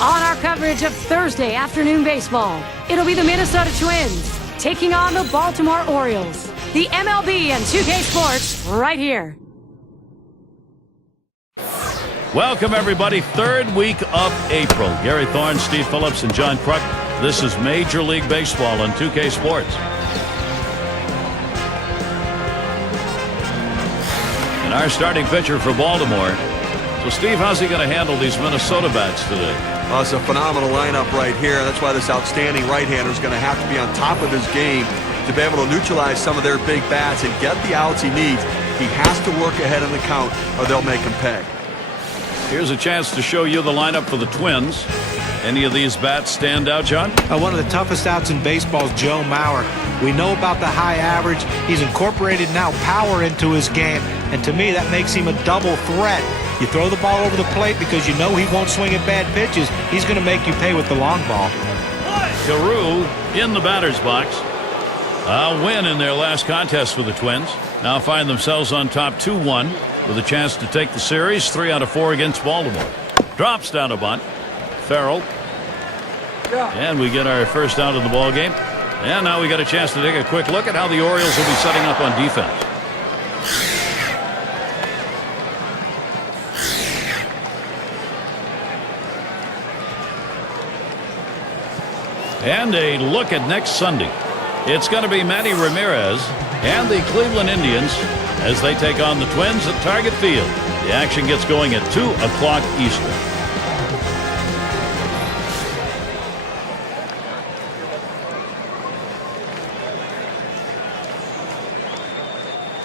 On our coverage of Thursday afternoon baseball, it'll be the Minnesota Twins taking on the Baltimore Orioles. The MLB and 2K Sports right here. Welcome, everybody. Third week of April. Gary Thorne, Steve Phillips, and John Kruk. This is Major League Baseball on 2K Sports. And our starting pitcher for Baltimore. So, Steve, how's he going to handle these Minnesota bats today? Well, it's a phenomenal lineup right here. That's why this outstanding right-hander is going to have to be on top of his game to be able to neutralize some of their big bats and get the outs he needs. He has to work ahead in the count or they'll make him pay. Here's a chance to show you the lineup for the Twins. Any of these bats stand out, John? One of the toughest outs in baseball is Joe Mauer. We know about the high average. He's incorporated now power into his game, and to me that makes him a double threat. You throw the ball over the plate because you know he won't swing at bad pitches. He's going to make you pay with the long ball. Carew in the batter's box. A win in their last contest for the Twins. Now find themselves on top 2-1 with a chance to take the series 3 out of 4 against Baltimore. Drops down a bunt. Farrell. And we get our first out of the ball game. And now we got a chance to take a quick look at how the Orioles will be setting up on defense. And a look at next Sunday. It's going to be Manny Ramirez and the Cleveland Indians as they take on the Twins at Target Field. The action gets going at 2 o'clock Eastern.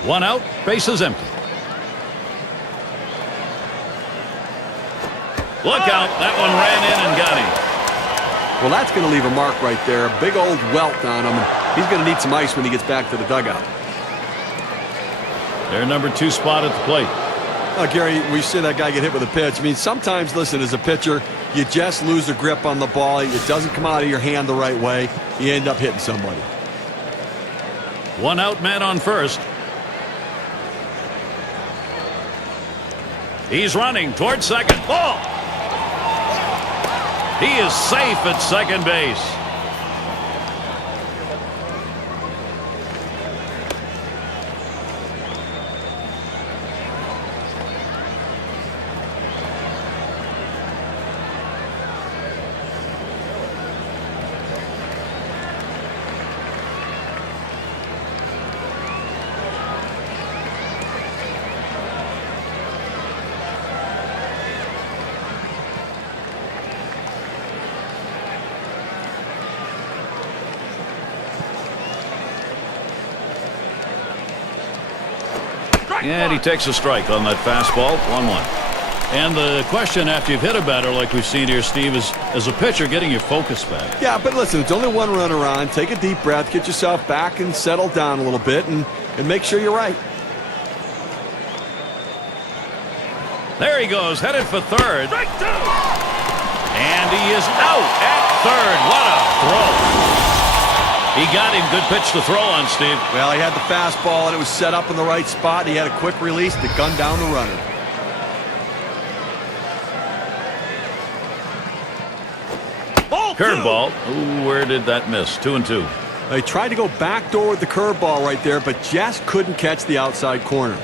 One out, bases empty. Look out, that one ran in and got him. Well, that's going to leave a mark right there. A big old welt on him. He's going to need some ice when he gets back to the dugout. Their number 2 spot at the plate. Gary, we've seen that guy get hit with a pitch. I mean, sometimes, listen, as a pitcher, you just lose the grip on the ball. It doesn't come out of your hand the right way. You end up hitting somebody. One out, man on first. He's running towards second. Ball! He is safe at second base. And he takes a strike on that fastball. 1-1. And the question after you've hit a batter like we've seen here, Steve, is as a pitcher getting your focus back. Yeah, but listen, it's only one runner on. Take a deep breath, get yourself back and settle down a little bit and make sure you're right. There he goes, headed for third. And he is out at third. What a throw. He got him. Good pitch to throw on, Steve. Well, he had the fastball, and it was set up in the right spot. He had a quick release to gun down the runner. Curveball. Ooh, where did that miss? 2-2. They tried to go backdoor with the curveball right there, but just couldn't catch the outside corner.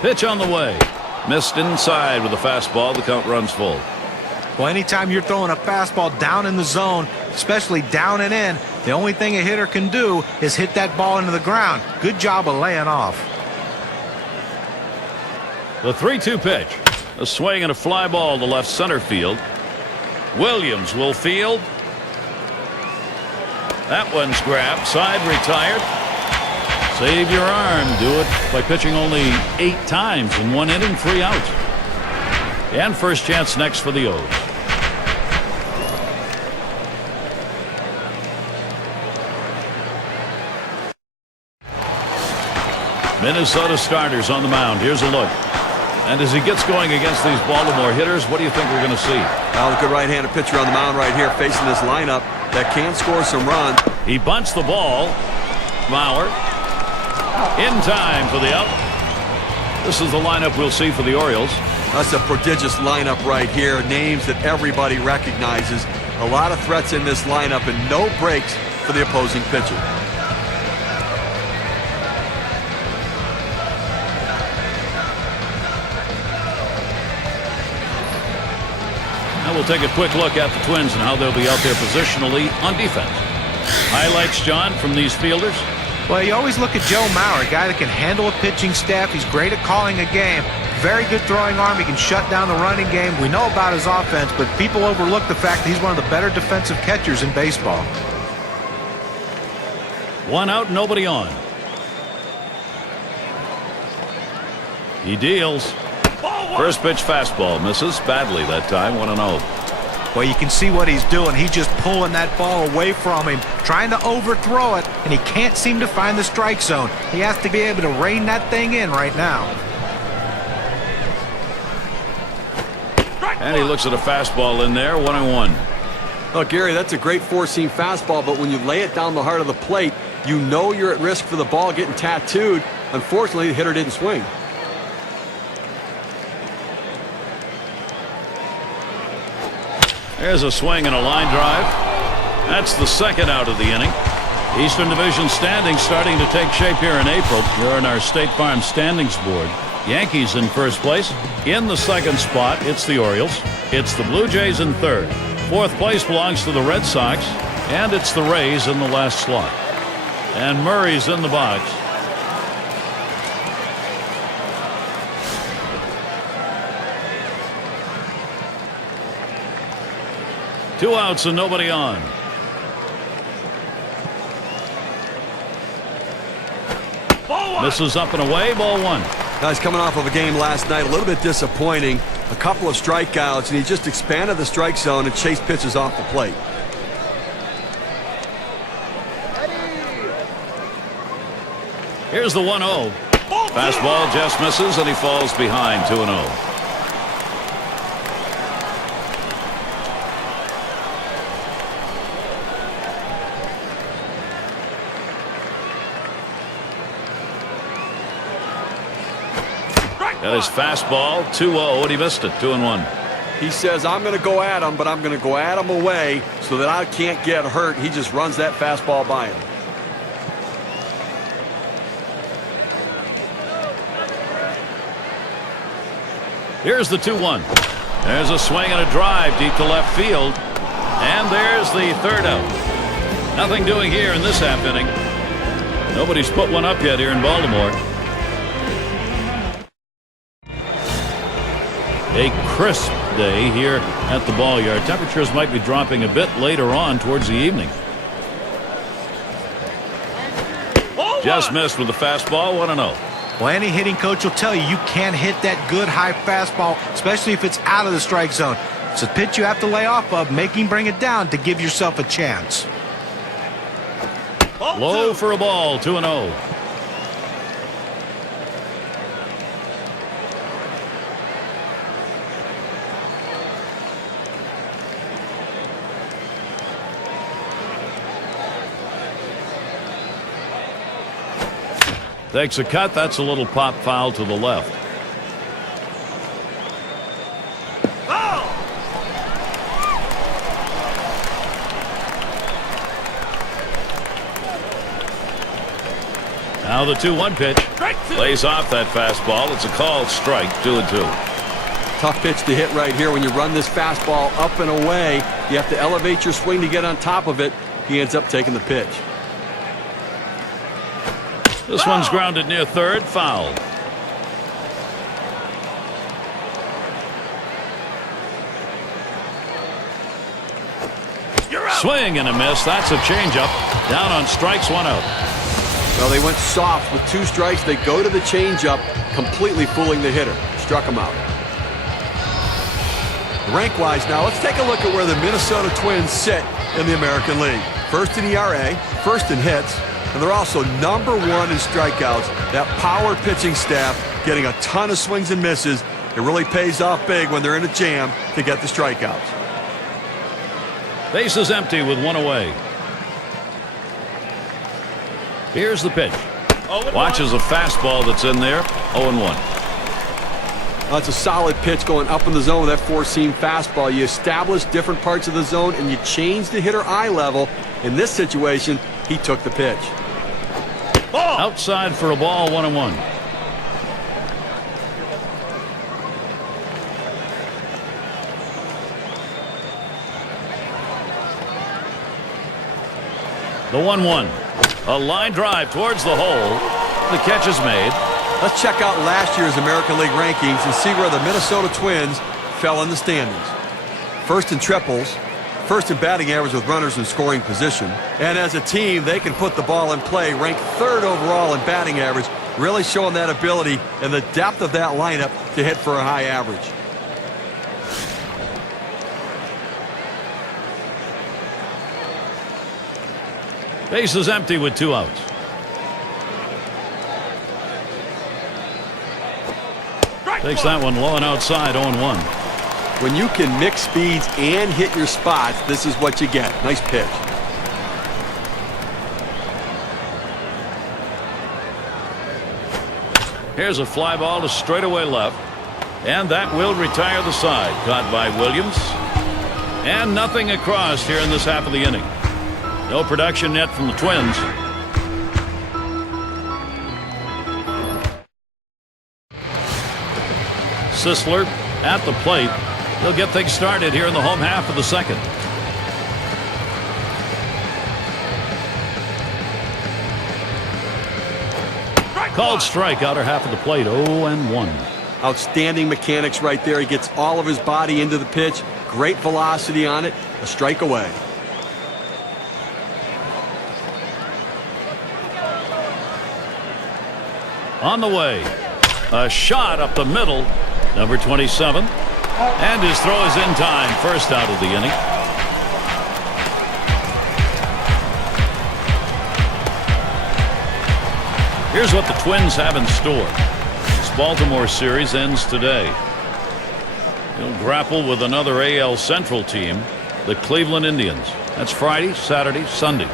Pitch on the way. Missed inside with a fastball. The count runs full. Well, anytime you're throwing a fastball down in the zone, especially down and in, the only thing a hitter can do is hit that ball into the ground. Good job of laying off. The 3-2 pitch. A swing and a fly ball to left center field. Williams will field. That one's grabbed. Side retired. Save your arm. Do it by pitching only 8 times in 1 inning, 3 outs. And first chance next for the O's. Minnesota starters on the mound. Here's a look. And as he gets going against these Baltimore hitters, what do you think we're going to see? Well, a good right-handed pitcher on the mound right here facing this lineup that can score some runs. He bunts the ball. Mauer. In time for the out. This is the lineup we'll see for the Orioles. That's a prodigious lineup right here. Names that everybody recognizes. A lot of threats in this lineup and no breaks for the opposing pitcher. Now we'll take a quick look at the Twins and how they'll be out there positionally on defense. Highlights, John, from these fielders. Well, you always look at Joe Mauer, a guy that can handle a pitching staff. He's great at calling a game. Very good throwing arm. He can shut down the running game. We know about his offense, but people overlook the fact that he's one of the better defensive catchers in baseball. One out, nobody on. He deals. First pitch fastball misses badly that time. 1-0. Well, you can see what he's doing. He's just pulling that ball away from him, trying to overthrow it, and he can't seem to find the strike zone. He has to be able to rein that thing in right now. And he looks at a fastball in there. 1-1. Look, Gary, that's a great four-seam fastball, but when you lay it down the heart of the plate, you know you're at risk for the ball getting tattooed. Unfortunately, the hitter didn't swing. There's a swing and a line drive. That's the second out of the inning. Eastern Division standings starting to take shape here in April. You're on our State Farm standings board. Yankees in first place. In the second spot, it's the Orioles. It's the Blue Jays in third. Fourth place belongs to the Red Sox. And it's the Rays in the last slot. And Murray's in the box. Two outs and nobody on. Misses up and away. Ball one. Guys coming off of a game last night, a little bit disappointing. A couple of strikeouts, and he just expanded the strike zone and chased pitches off the plate. Here's the 1-0. Fastball just misses, and he falls behind 2-0. Got his fastball, 2-0, and he missed it, 2-1. He says, I'm going to go at him, but I'm going to go at him away so that I can't get hurt. He just runs that fastball by him. Here's the 2-1. There's a swing and a drive deep to left field. And there's the third out. Nothing doing here in this half inning. Nobody's put one up yet here in Baltimore. A crisp day here at the ball yard. Temperatures might be dropping a bit later on towards the evening. Just missed with the fastball. 1-0. Well, any hitting coach will tell you you can't hit that good high fastball, especially if it's out of the strike zone. It's a pitch you have to lay off of, make him bring it down to give yourself a chance. Low for a ball. 2-0. Takes a cut. That's a little pop foul to the left. Now the 2-1 pitch. Lays off that fastball. It's a called strike. 2-2. Tough pitch to hit right here. When you run this fastball up and away, you have to elevate your swing to get on top of it. He ends up taking the pitch. This one's grounded near third. Foul. Swing and a miss. That's a changeup. Down on strikes. 1 out. Well, they went soft with 2 strikes. They go to the changeup, completely fooling the hitter. Struck him out. Rank-wise now, let's take a look at where the Minnesota Twins sit in the American League. First in ERA, first in hits, and they're also #1 in strikeouts. That power pitching staff getting a ton of swings and misses. It really pays off big when they're in a jam to get the strikeouts. Base is empty with 1 away. Here's the pitch. Watches a fastball that's in there. 0-1. That's a solid pitch going up in the zone with that four-seam fastball. You establish different parts of the zone and you change the hitter eye level. In this situation, he took the pitch. Outside for a ball. 1-1. The 1-1. A line drive towards the hole. The catch is made. Let's check out last year's American League rankings and see where the Minnesota Twins fell in the standings. First in triples, first in batting average with runners in scoring position. And as a team, they can put the ball in play, ranked third overall in batting average, really showing that ability and the depth of that lineup to hit for a high average. Base is empty with 2 outs. Takes that one low and outside. 0-1. When you can mix speeds and hit your spots, this is what you get. Nice pitch. Here's a fly ball to straightaway left. And that will retire the side. Caught by Williams. And nothing across here in this half of the inning. No production yet from the Twins. Sisler at the plate. He'll get things started here in the home half of the second. Called strike, outer half of the plate. 0-1. Outstanding mechanics right there. He gets all of his body into the pitch. Great velocity on it. A strike away. On the way. A shot up the middle. Number 27. And his throw is in time. First out of the inning. Here's what the Twins have in store. This Baltimore series ends today. They'll grapple with another AL Central team, the Cleveland Indians. That's Friday, Saturday, Sunday.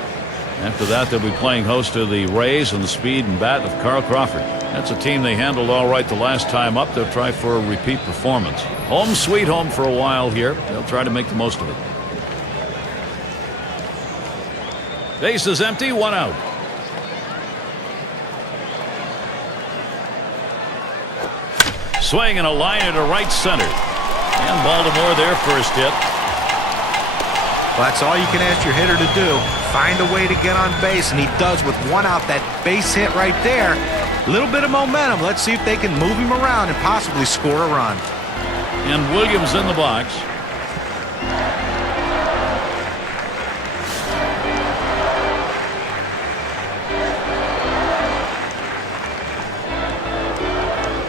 After that, they'll be playing host to the Rays and the speed and bat of Carl Crawford. That's a team they handled all right the last time up. They'll try for a repeat performance. Home sweet home for a while here. They'll try to make the most of it. Base is empty, 1 out. Swing and a line into right center. And Baltimore their first hit. Well, that's all you can ask your hitter to do. Find a way to get on base, and he does with 1 out. That base hit right there. Little bit of momentum. Let's see if they can move him around and possibly score a run. And Williams in the box.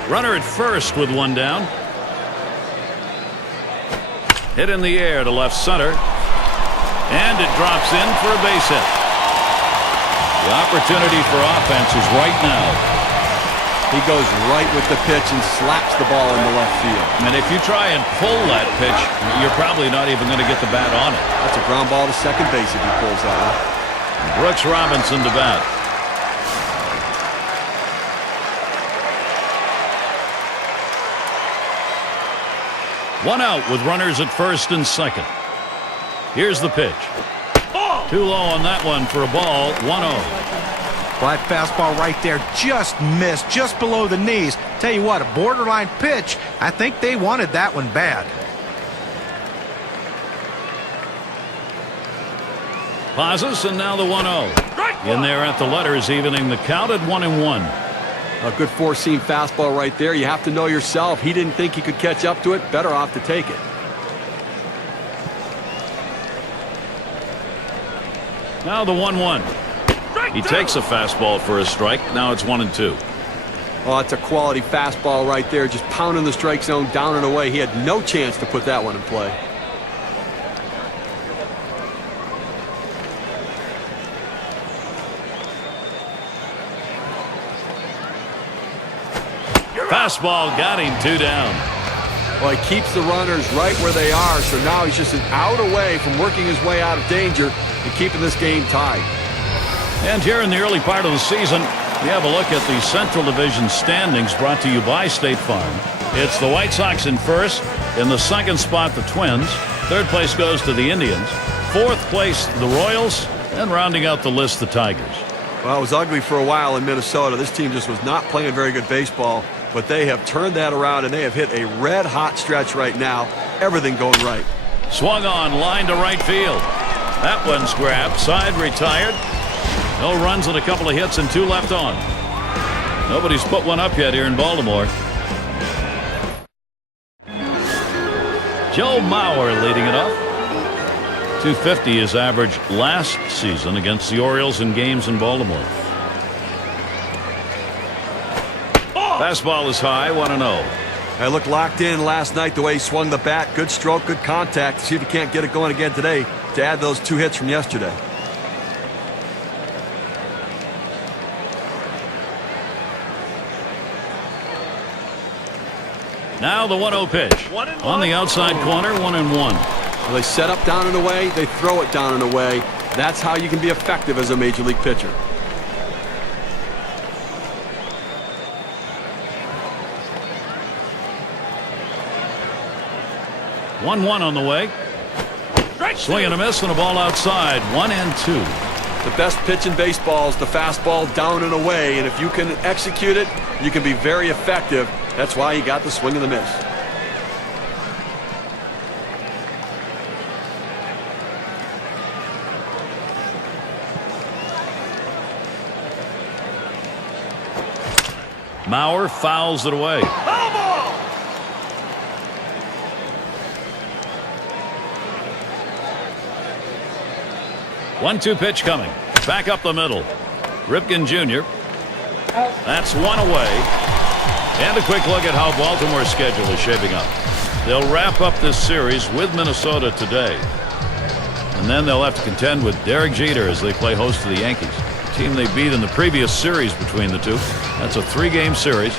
Runner at first with 1 down. Hit in the air to left center. And it drops in for a base hit. The opportunity for offense is right now. He goes right with the pitch and slaps the ball into left field. And if you try and pull that pitch, you're probably not even going to get the bat on it. That's a ground ball to second base if he pulls that up. Brooks Robinson to bat. One out with runners at first and second. Here's the pitch. Too low on that one for a ball. 1-0. Well, that fastball right there just missed, just below the knees. Tell you what, a borderline pitch. I think they wanted that one bad. Pauses, and now the 1-0. In there at the letters, evening the count at 1-1. A good four-seam fastball right there. You have to know yourself. He didn't think he could catch up to it. Better off to take it. Now the 1-1. He takes a fastball for a strike. Now it's 1-2. Oh, it's a quality fastball right there. Just pounding the strike zone down and away. He had no chance to put that one in play. Fastball got him 2 down. Well, he keeps the runners right where they are, so now he's just an out away from working his way out of danger and keeping this game tied. And here in the early part of the season, We have a look at the Central Division standings brought to you by State Farm. It's the White Sox in first. In the second spot, the Twins. Third place goes to the Indians. Fourth place, the Royals. And rounding out the list, the Tigers. Well, it was ugly for a while in Minnesota. This team just was not playing very good baseball, but they have turned that around, and they have hit a red-hot stretch right now. Everything going right. Swung on, line to right field. That one's grabbed. Side retired. No runs and a couple of hits and 2 left on. Nobody's put one up yet here in Baltimore. Joe Mauer leading it off. 250 is average last season against the Orioles in games in Baltimore. Fastball is high, 1-0. I looked locked in last night the way he swung the bat. Good stroke, good contact. See if he can't get it going again today to add those 2 hits from yesterday. Now the 1-0 pitch. On the outside corner, 1-1. Well, they set up down and away. They throw it down and away. That's how you can be effective as a major league pitcher. One on the way. Swing and a miss and a ball outside. 1-2. The best pitch in baseball is the fastball down and away, and if you can execute it, you can be very effective. That's why he got the swing and the miss. Mauer fouls it away. 1-2 pitch coming. Back up the middle. Ripken Jr. That's one away. And a quick look at how Baltimore's schedule is shaping up. They'll wrap up this series with Minnesota today. And then they'll have to contend with Derek Jeter as they play host to the Yankees. Team they beat in the previous series between the two. That's a 3-game series.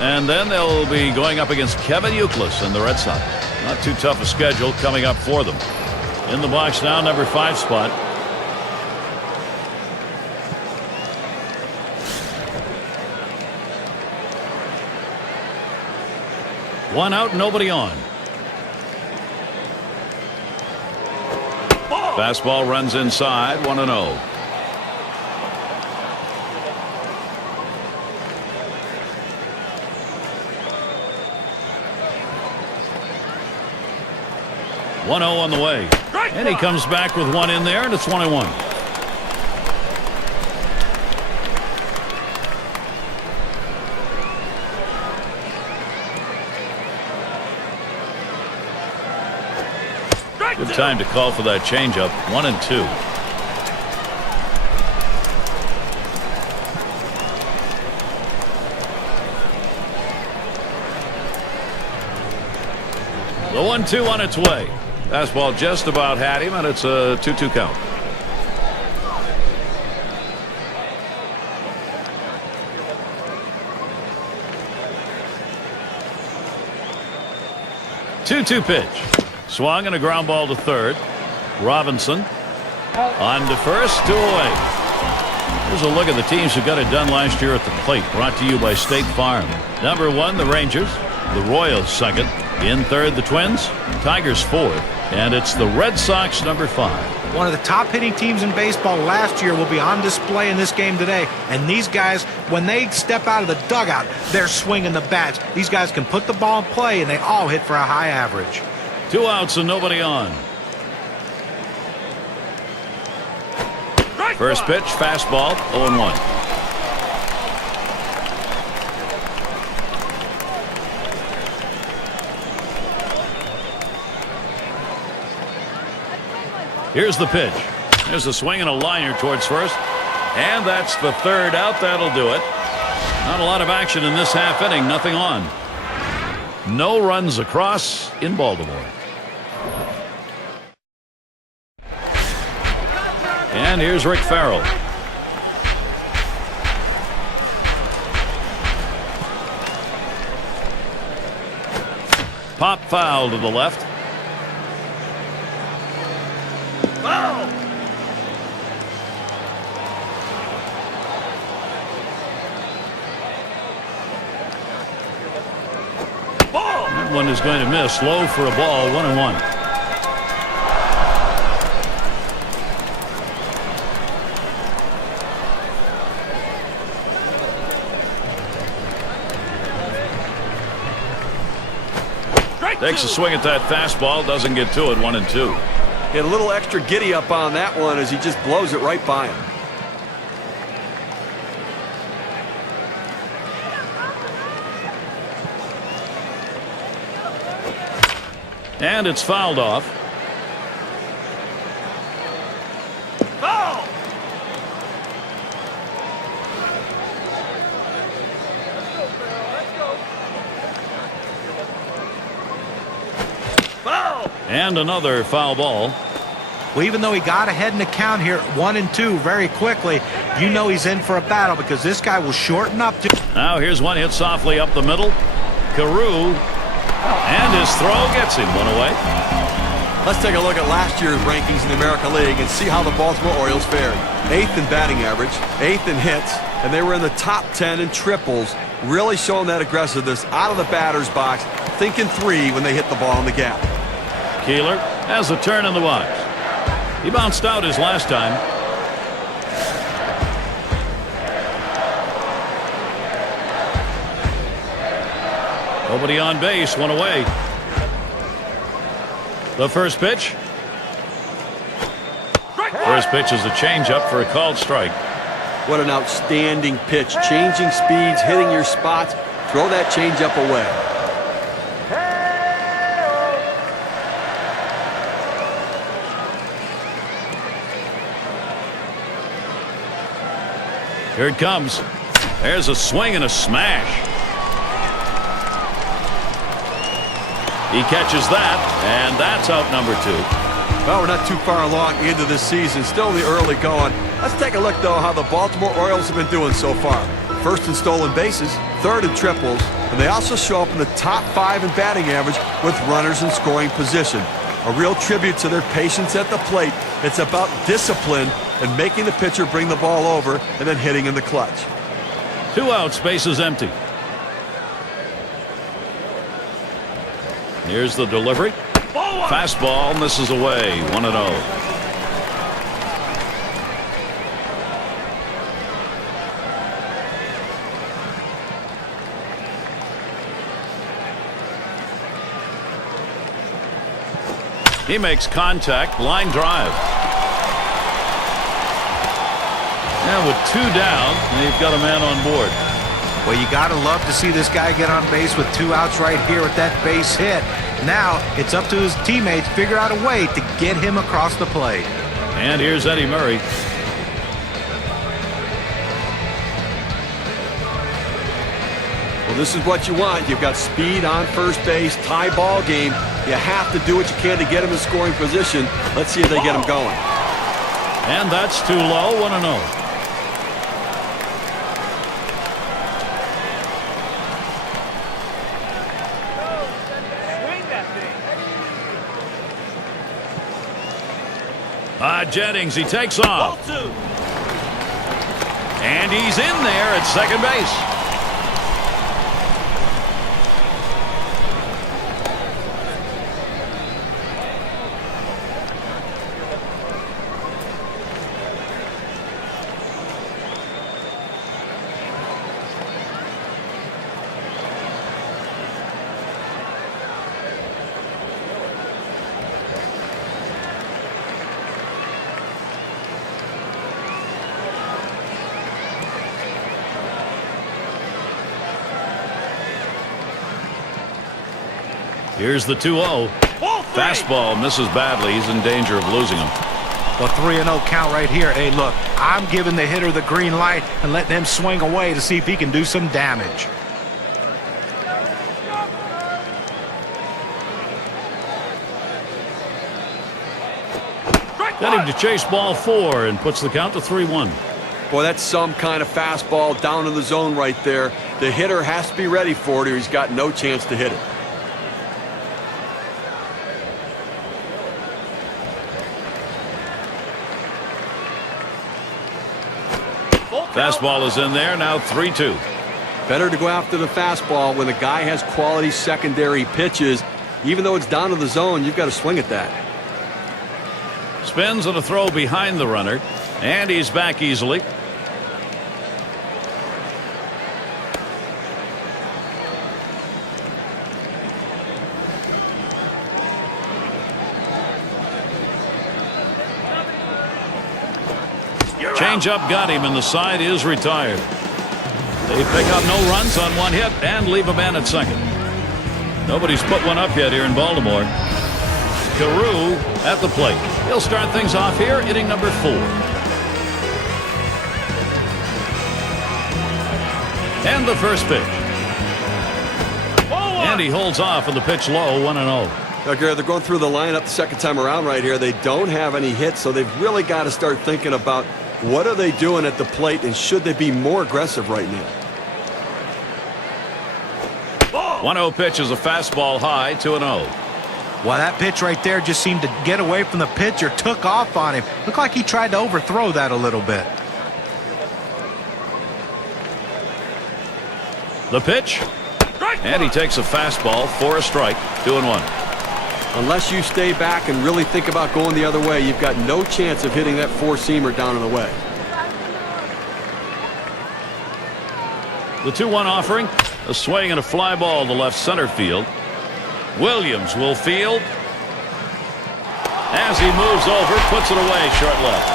And then they'll be going up against Kevin Youkilis and the Red Sox. Not too tough a schedule coming up for them. In the box now, number 5 spot. One out, nobody on. Fastball runs inside, 1-0. On the way. And he comes back with one in there, and it's 1-1. Good time to call for that changeup. 1-2. The 1-2 on its way. Fastball just about had him, and it's a 2-2 count. Two pitch. Swung and a ground ball to third. Robinson on to first, 2 away. Here's a look at the teams who got it done last year at the plate. Brought to you by State Farm. Number 1, the Rangers. The Royals second. In third, the Twins. Tigers fourth. And it's the Red Sox, number 5. One of the top hitting teams in baseball last year will be on display in this game today. And these guys, when they step out of the dugout, they're swinging the bats. These guys can put the ball in play, and they all hit for a high average. 2 outs and nobody on. First pitch, fastball, 0-1. Here's the pitch. There's a swing and a liner towards first. And that's the 3rd out. That'll do it. Not a lot of action in this half inning. Nothing on. No runs across in Baltimore. And here's Rick Farrell. Pop foul to the left. one is going to miss. Low for a ball, 1-1. Takes a swing at that fastball, doesn't get to it, 1-2. Get a little extra giddy up on that one as he just blows it right by him. And it's fouled off. Foul! Foul! And another foul ball. Well, even though he got ahead in the count here, 1-2 very quickly, you know he's in for a battle because this guy will shorten up. Now here's one hit softly up the middle. Carew. And his throw gets him one away. Let's take a look at last year's rankings in the American League and see how the Baltimore Orioles fared. 8th in batting average, 8th in hits, and they were in the top 10 in triples, really showing that aggressiveness out of the batter's box, thinking 3 when they hit the ball in the gap. Keeler has a turn in the box. He bounced out his last time. Nobody on base, one away. The first pitch. First pitch is a changeup for a called strike. What an outstanding pitch. Changing speeds, hitting your spots. Throw that changeup away. Here it comes. There's a swing and a smash. He catches that, and that's out number 2. Well, we're not too far along into this season. Still in the early going. Let's take a look, though, how the Baltimore Orioles have been doing so far. First in stolen bases, 3rd in triples, and they also show up in the top 5 in batting average with runners in scoring position. A real tribute to their patience at the plate. It's about discipline and making the pitcher bring the ball over and then hitting in the clutch. 2 outs, base is empty. Here's the delivery. Fastball misses away, 1-0. He makes contact, line drive. And with 2 down, they've got a man on board. Well, you got to love to see this guy get on base with 2 outs right here with that base hit. Now it's up to his teammates to figure out a way to get him across the plate. And here's Eddie Murray. Well, this is what you want. You've got speed on first base, tie ball game. You have to do what you can to get him in scoring position. Let's see if they get him going. And that's too low, 1-0. Jennings, he takes off. And he's in there at second base. Here's the 2-0. Fastball misses badly. He's in danger of losing him. Well, 3-0 count right here. Hey, look, I'm giving the hitter the green light and letting him swing away to see if he can do some damage. Got him to chase ball 4 and puts the count to 3-1. Boy, that's some kind of fastball down in the zone right there. The hitter has to be ready for it or he's got no chance to hit it. Fastball is in there, now 3-2. Better to go after the fastball when the guy has quality secondary pitches. Even though it's down to the zone, you've got to swing at that. Spins on a throw behind the runner, and he's back easily. Changeup got him, and the side is retired. They pick up no runs on one hit and leave a man at second. Nobody's put one up yet here in Baltimore. Carew at the plate. He'll start things off here, inning number 4. And the first pitch. And he holds off with the pitch low, 1-0. Now, Gary, they're going through the lineup the second time around right here. They don't have any hits, so they've really got to start thinking about what are they doing at the plate, and should they be more aggressive right now? 1-0 pitch is a fastball high, 2-0. Well, that pitch right there just seemed to get away from the pitcher, took off on him. Looked like he tried to overthrow that a little bit. The pitch. And he takes a fastball for a strike, 2-1. Unless you stay back and really think about going the other way, you've got no chance of hitting that four-seamer down and away. The 2-1 offering, a swing and a fly ball to left center field. Williams will field. As he moves over, puts it away, short left.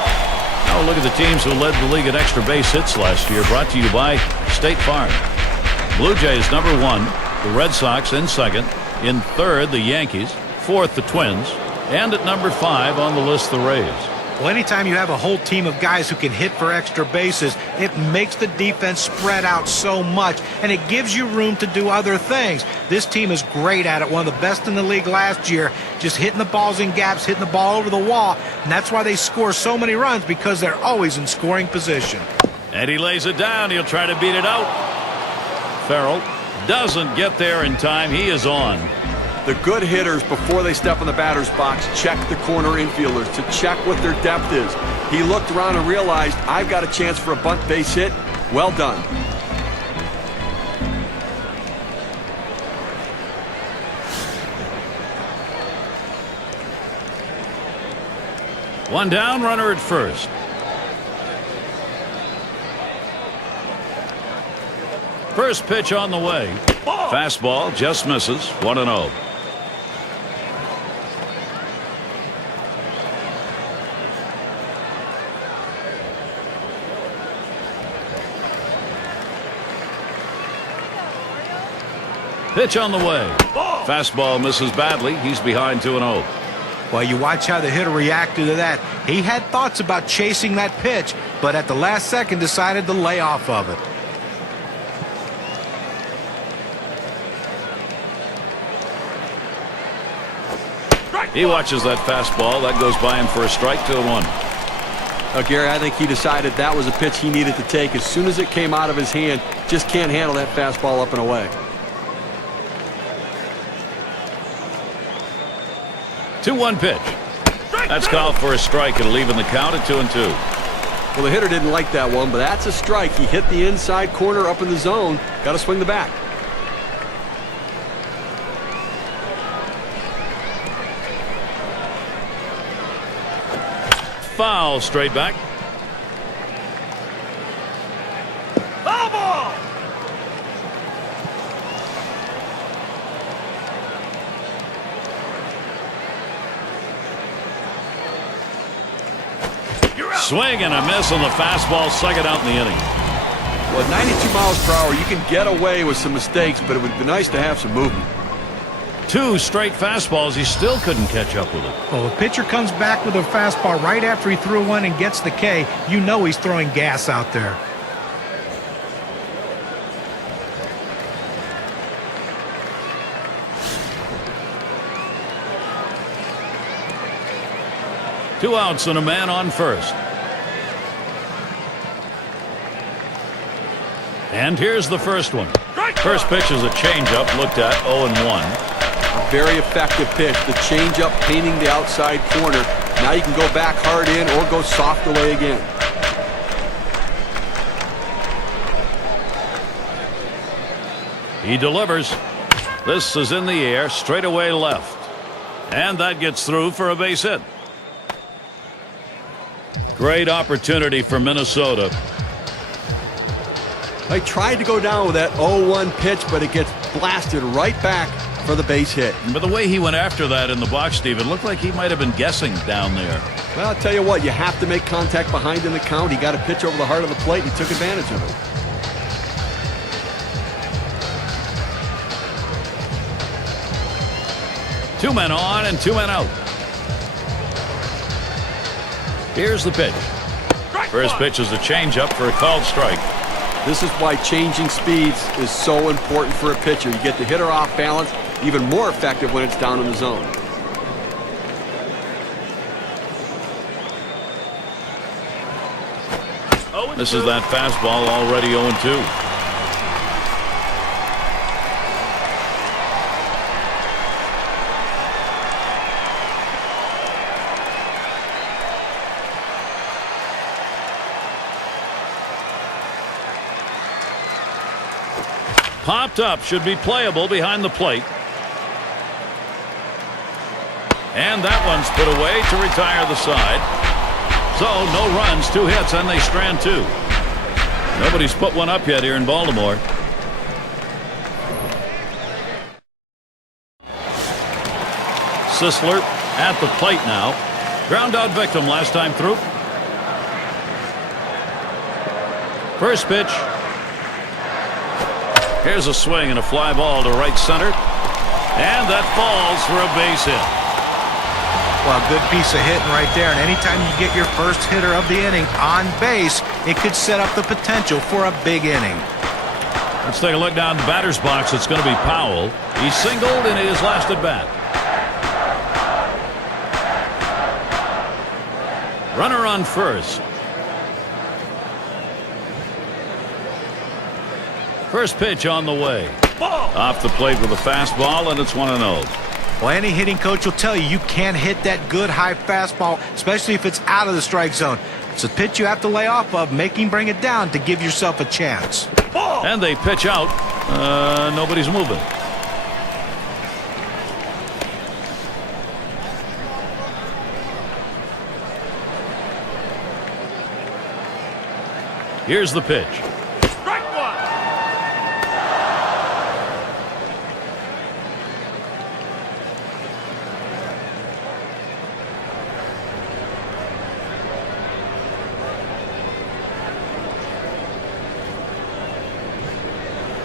Now look at the teams who led the league at extra base hits last year, brought to you by State Farm. Blue Jays number 1, the Red Sox in second. In third, the Yankees. Fourth, the Twins. And at number 5 on the list, the Rays. Well, anytime you have a whole team of guys who can hit for extra bases, it makes the defense spread out so much, and it gives you room to do other things. This team is great at it, one of the best in the league last year, just hitting the balls in gaps, hitting the ball over the wall, and that's why they score so many runs, because they're always in scoring position. And he lays it down. He'll try to beat it out. Farrell doesn't get there in time. He is on. The good hitters, before they step in the batter's box, check the corner infielders to check what their depth is. He looked around and realized, I've got a chance for a bunt base hit. Well done. One down, runner at first. First pitch on the way. Fastball just misses, 1-0. Pitch on the way. Fastball misses badly. He's behind 2-0. Well, you watch how the hitter reacted to that. He had thoughts about chasing that pitch, but at the last second decided to lay off of it. He watches that fastball. That goes by him for a strike, 2-1. Now, Gary, I think he decided that was a pitch he needed to take as soon as it came out of his hand. Just can't handle that fastball up and away. 2-1 pitch. That's called for a strike and leaving the count at 2-2. Well, the hitter didn't like that one, but that's a strike. He hit the inside corner up in the zone. Got to swing the bat. Foul, straight back. Foul ball! Swing and a miss on the fastball, second out in the inning. Well, at 92 miles per hour, you can get away with some mistakes, but it would be nice to have some movement. 2 straight fastballs. He still couldn't catch up with it. Well, the pitcher comes back with a fastball right after he threw one and gets the K. You know he's throwing gas out there. Two outs and a man on first. And here's the first one. First pitch is a changeup, looked at 0-1. A very effective pitch. The changeup painting the outside corner. Now you can go back hard in or go soft away again. He delivers. This is in the air, straight away left. And that gets through for a base hit. Great opportunity for Minnesota. They tried to go down with that 0-1 pitch, but it gets blasted right back for the base hit. But the way he went after that in the box, Steve, it looked like he might have been guessing down there. Well, I'll tell you what, you have to make contact behind in the count. He got a pitch over the heart of the plate, and he took advantage of it. Two men on and two men out. Here's the pitch. First pitch is a changeup for a called strike. This is why changing speeds is so important for a pitcher. You get the hitter off balance, even more effective when it's down in the zone. This is that fastball already 0-2. Popped up, should be playable behind the plate. And that one's put away to retire the side. So no runs, 2 hits, and they strand 2. Nobody's put one up yet here in Baltimore. Sisler at the plate now. Ground out victim last time through. First pitch. Here's a swing and a fly ball to right center. And that falls for a base hit. Well, good piece of hitting right there. And anytime you get your first hitter of the inning on base, it could set up the potential for a big inning. Let's take a look down the batter's box. It's going to be Powell. He singled in his last at bat. Runner on first. First pitch on the way. Off the plate with a fastball, and it's 1-0. Well, any hitting coach will tell you you can't hit that good high fastball, especially if it's out of the strike zone. It's a pitch you have to lay off of, bring it down to give yourself a chance. And they pitch out. Nobody's moving. Here's the pitch.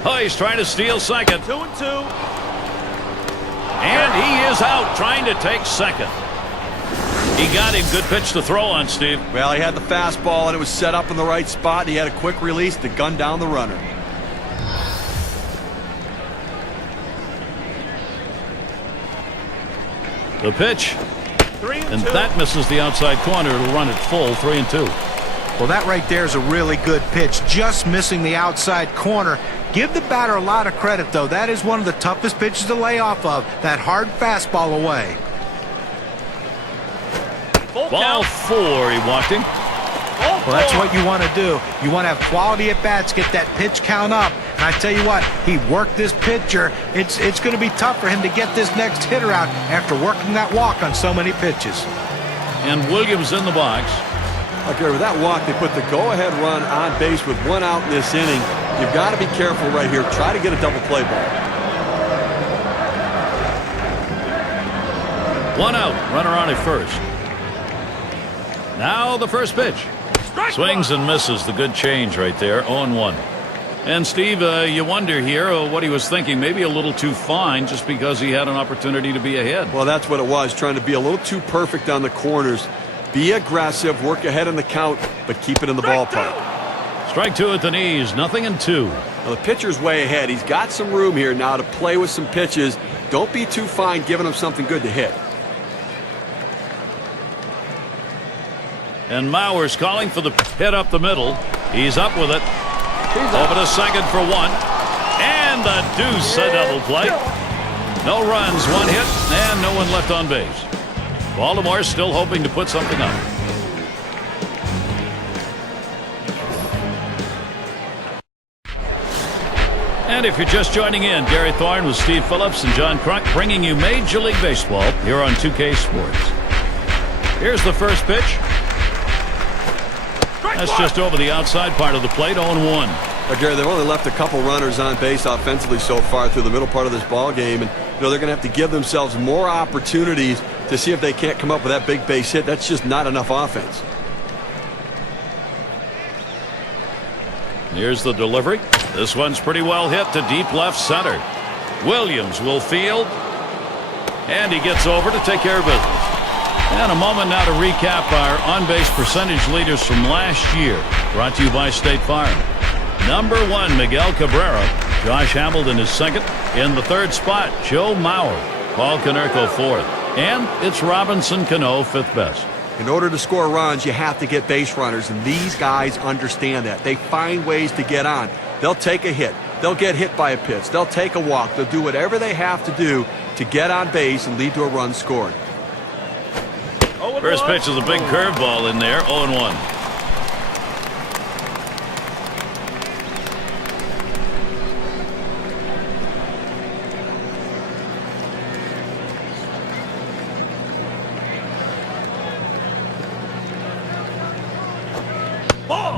Oh, he's trying to steal second. 2-2. And he is out trying to take second. He got him. Good pitch to throw on, Steve. Well, he had the fastball, and it was set up in the right spot. He had a quick release to gun down the runner. The pitch. And that misses the outside corner. It'll run it full, 3-2. Well, that right there is a really good pitch, just missing the outside corner. Give the batter a lot of credit, though. That is one of the toughest pitches to lay off of, that hard fastball away. Ball 4, he walked him. Well, that's what you want to do. You want to have quality at-bats, get that pitch count up. And I tell you what, he worked this pitcher. It's going to be tough for him to get this next hitter out after working that walk on so many pitches. And Williams in the box. Okay, with that walk, they put the go-ahead run on base with 1 out in this inning. You've got to be careful right here. Try to get a double play ball. 1 out. Runner on at first. Now the first pitch. Swings and misses. The good change right there. 0-1. And Steve, you wonder here what he was thinking. Maybe a little too fine just because he had an opportunity to be ahead. Well, that's what it was. Trying to be a little too perfect on the corners. Be aggressive, work ahead in the count, but keep it in the ballpark. Strike 2 at the knees. 0-2. Now, the pitcher's way ahead. He's got some room here now to play with some pitches. Don't be too fine, giving him something good to hit. And Mauer's calling for the hit up the middle. He's up with it. Over to second for 1. And the deuce, a double play. No runs, 1 hit, and no one left on base. Baltimore's still hoping to put something up. And And if you're just joining in, Gary Thorne with Steve Phillips and John Crunk bringing you Major League Baseball here on 2K Sports. Here's the first pitch. That's just over the outside part of the plate, 0-1. Gary, they've only left a couple runners on base offensively so far through the middle part of this ball game, and they're going to have to give themselves more opportunities to see if they can't come up with that big base hit. That's just not enough offense. Here's the delivery. This one's pretty well hit to deep left center. Williams will field, and he gets over to take care of business. And a moment now to recap our on-base percentage leaders from last year. Brought to you by State Farm. Number 1, Miguel Cabrera. Josh Hamilton is second. In the third spot, Joe Mauer. Paul Konerko fourth. And it's Robinson Cano fifth best. In order to score runs, you have to get base runners, and these guys understand that. They find ways to get on. They'll take a hit. They'll get hit by a pitch. They'll take a walk. They'll do whatever they have to do to get on base and lead to a run scored. First pitch is a big curveball in there, 0-1.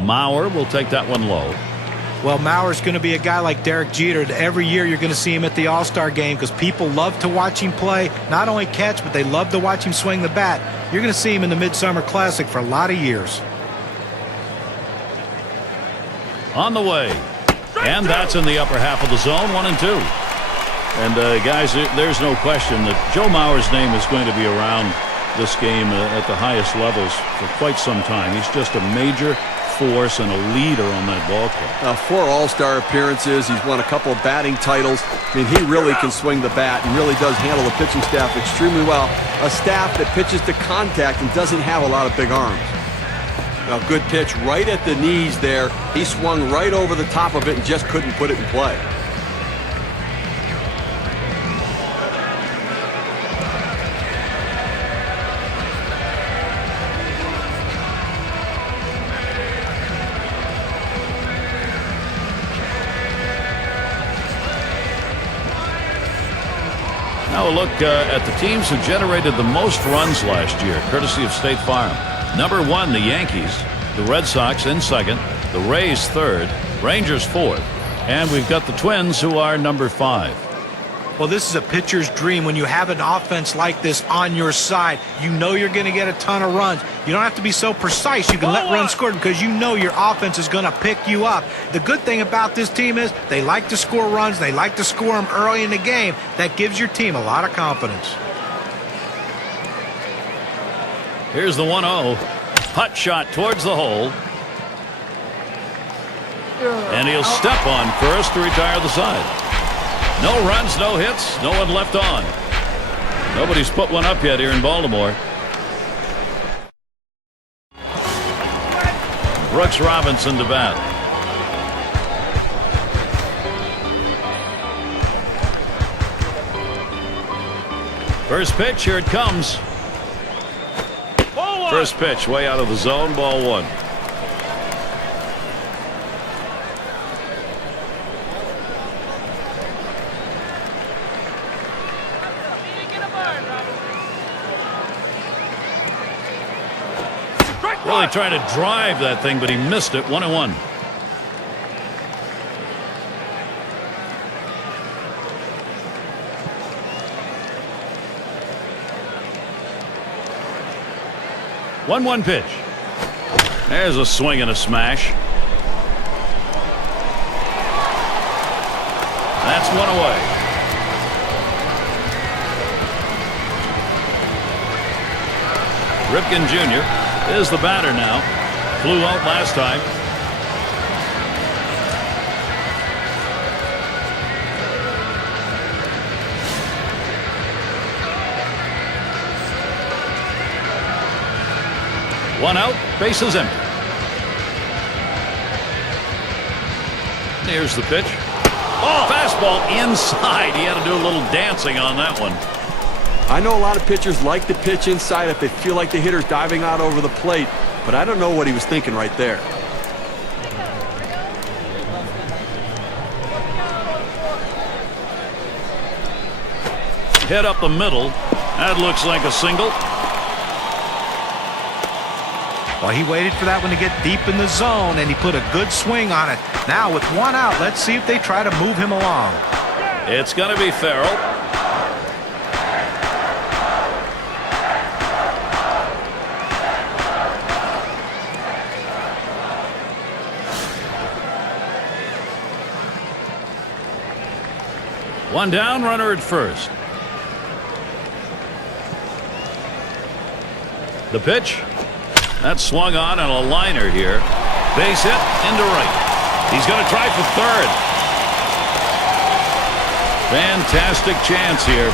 Mauer will take that one low. Well, Mauer's going to be a guy like Derek Jeter. Every year you're going to see him at the All-Star game because people love to watch him play. Not only catch, but they love to watch him swing the bat. You're going to see him in the Midsummer Classic for a lot of years. On the way. And that's in the upper half of the zone, 1 and 2. And guys, there's no question that Joe Mauer's name is going to be around this game at the highest levels for quite some time. He's just a major force and a leader on that ball club. 4 All-Star appearances. He's won a couple of batting titles. I mean, he really can swing the bat and really does handle the pitching staff extremely well. A staff that pitches to contact and doesn't have a lot of big arms. Now, good pitch right at the knees there. He swung right over the top of it and just couldn't put it in play. Now a look at the teams who generated the most runs last year, courtesy of State Farm. Number 1, the Yankees. The Red Sox in second. The Rays third. Rangers fourth. And we've got the Twins, who are number 5. Well, this is a pitcher's dream when you have an offense like this on your side. You know you're going to get a ton of runs. You don't have to be so precise. You can let runs score because you know your offense is going to pick you up. The good thing about this team is they like to score runs. They like to score them early in the game. That gives your team a lot of confidence. Here's the 1-0. Putt shot towards the hole. And he'll step on first to retire the side. No runs, no hits, no one left on. Nobody's put one up yet here in Baltimore. Brooks Robinson to bat. First pitch, here it comes. First pitch, way out of the zone, ball 1. Really trying to drive that thing, but he missed it. 1-1. One pitch. There's a swing and a smash. That's one away. Ripken Jr. is the batter now. Flew out last time. One out, bases empty. Here's the pitch. Oh, fastball inside. He had to do a little dancing on that one. I know a lot of pitchers like to pitch inside if they feel like the hitter's diving out over the plate, but I don't know what he was thinking right there. hit up the middle. That looks like a single. Well, he waited for that one to get deep in the zone, and he put a good swing on it. Now, with one out, let's see if they try to move him along. It's going to be Farrell. One down, runner at first. The pitch. That's swung on a liner here. Base hit into right. He's going to try for third. Fantastic chance here.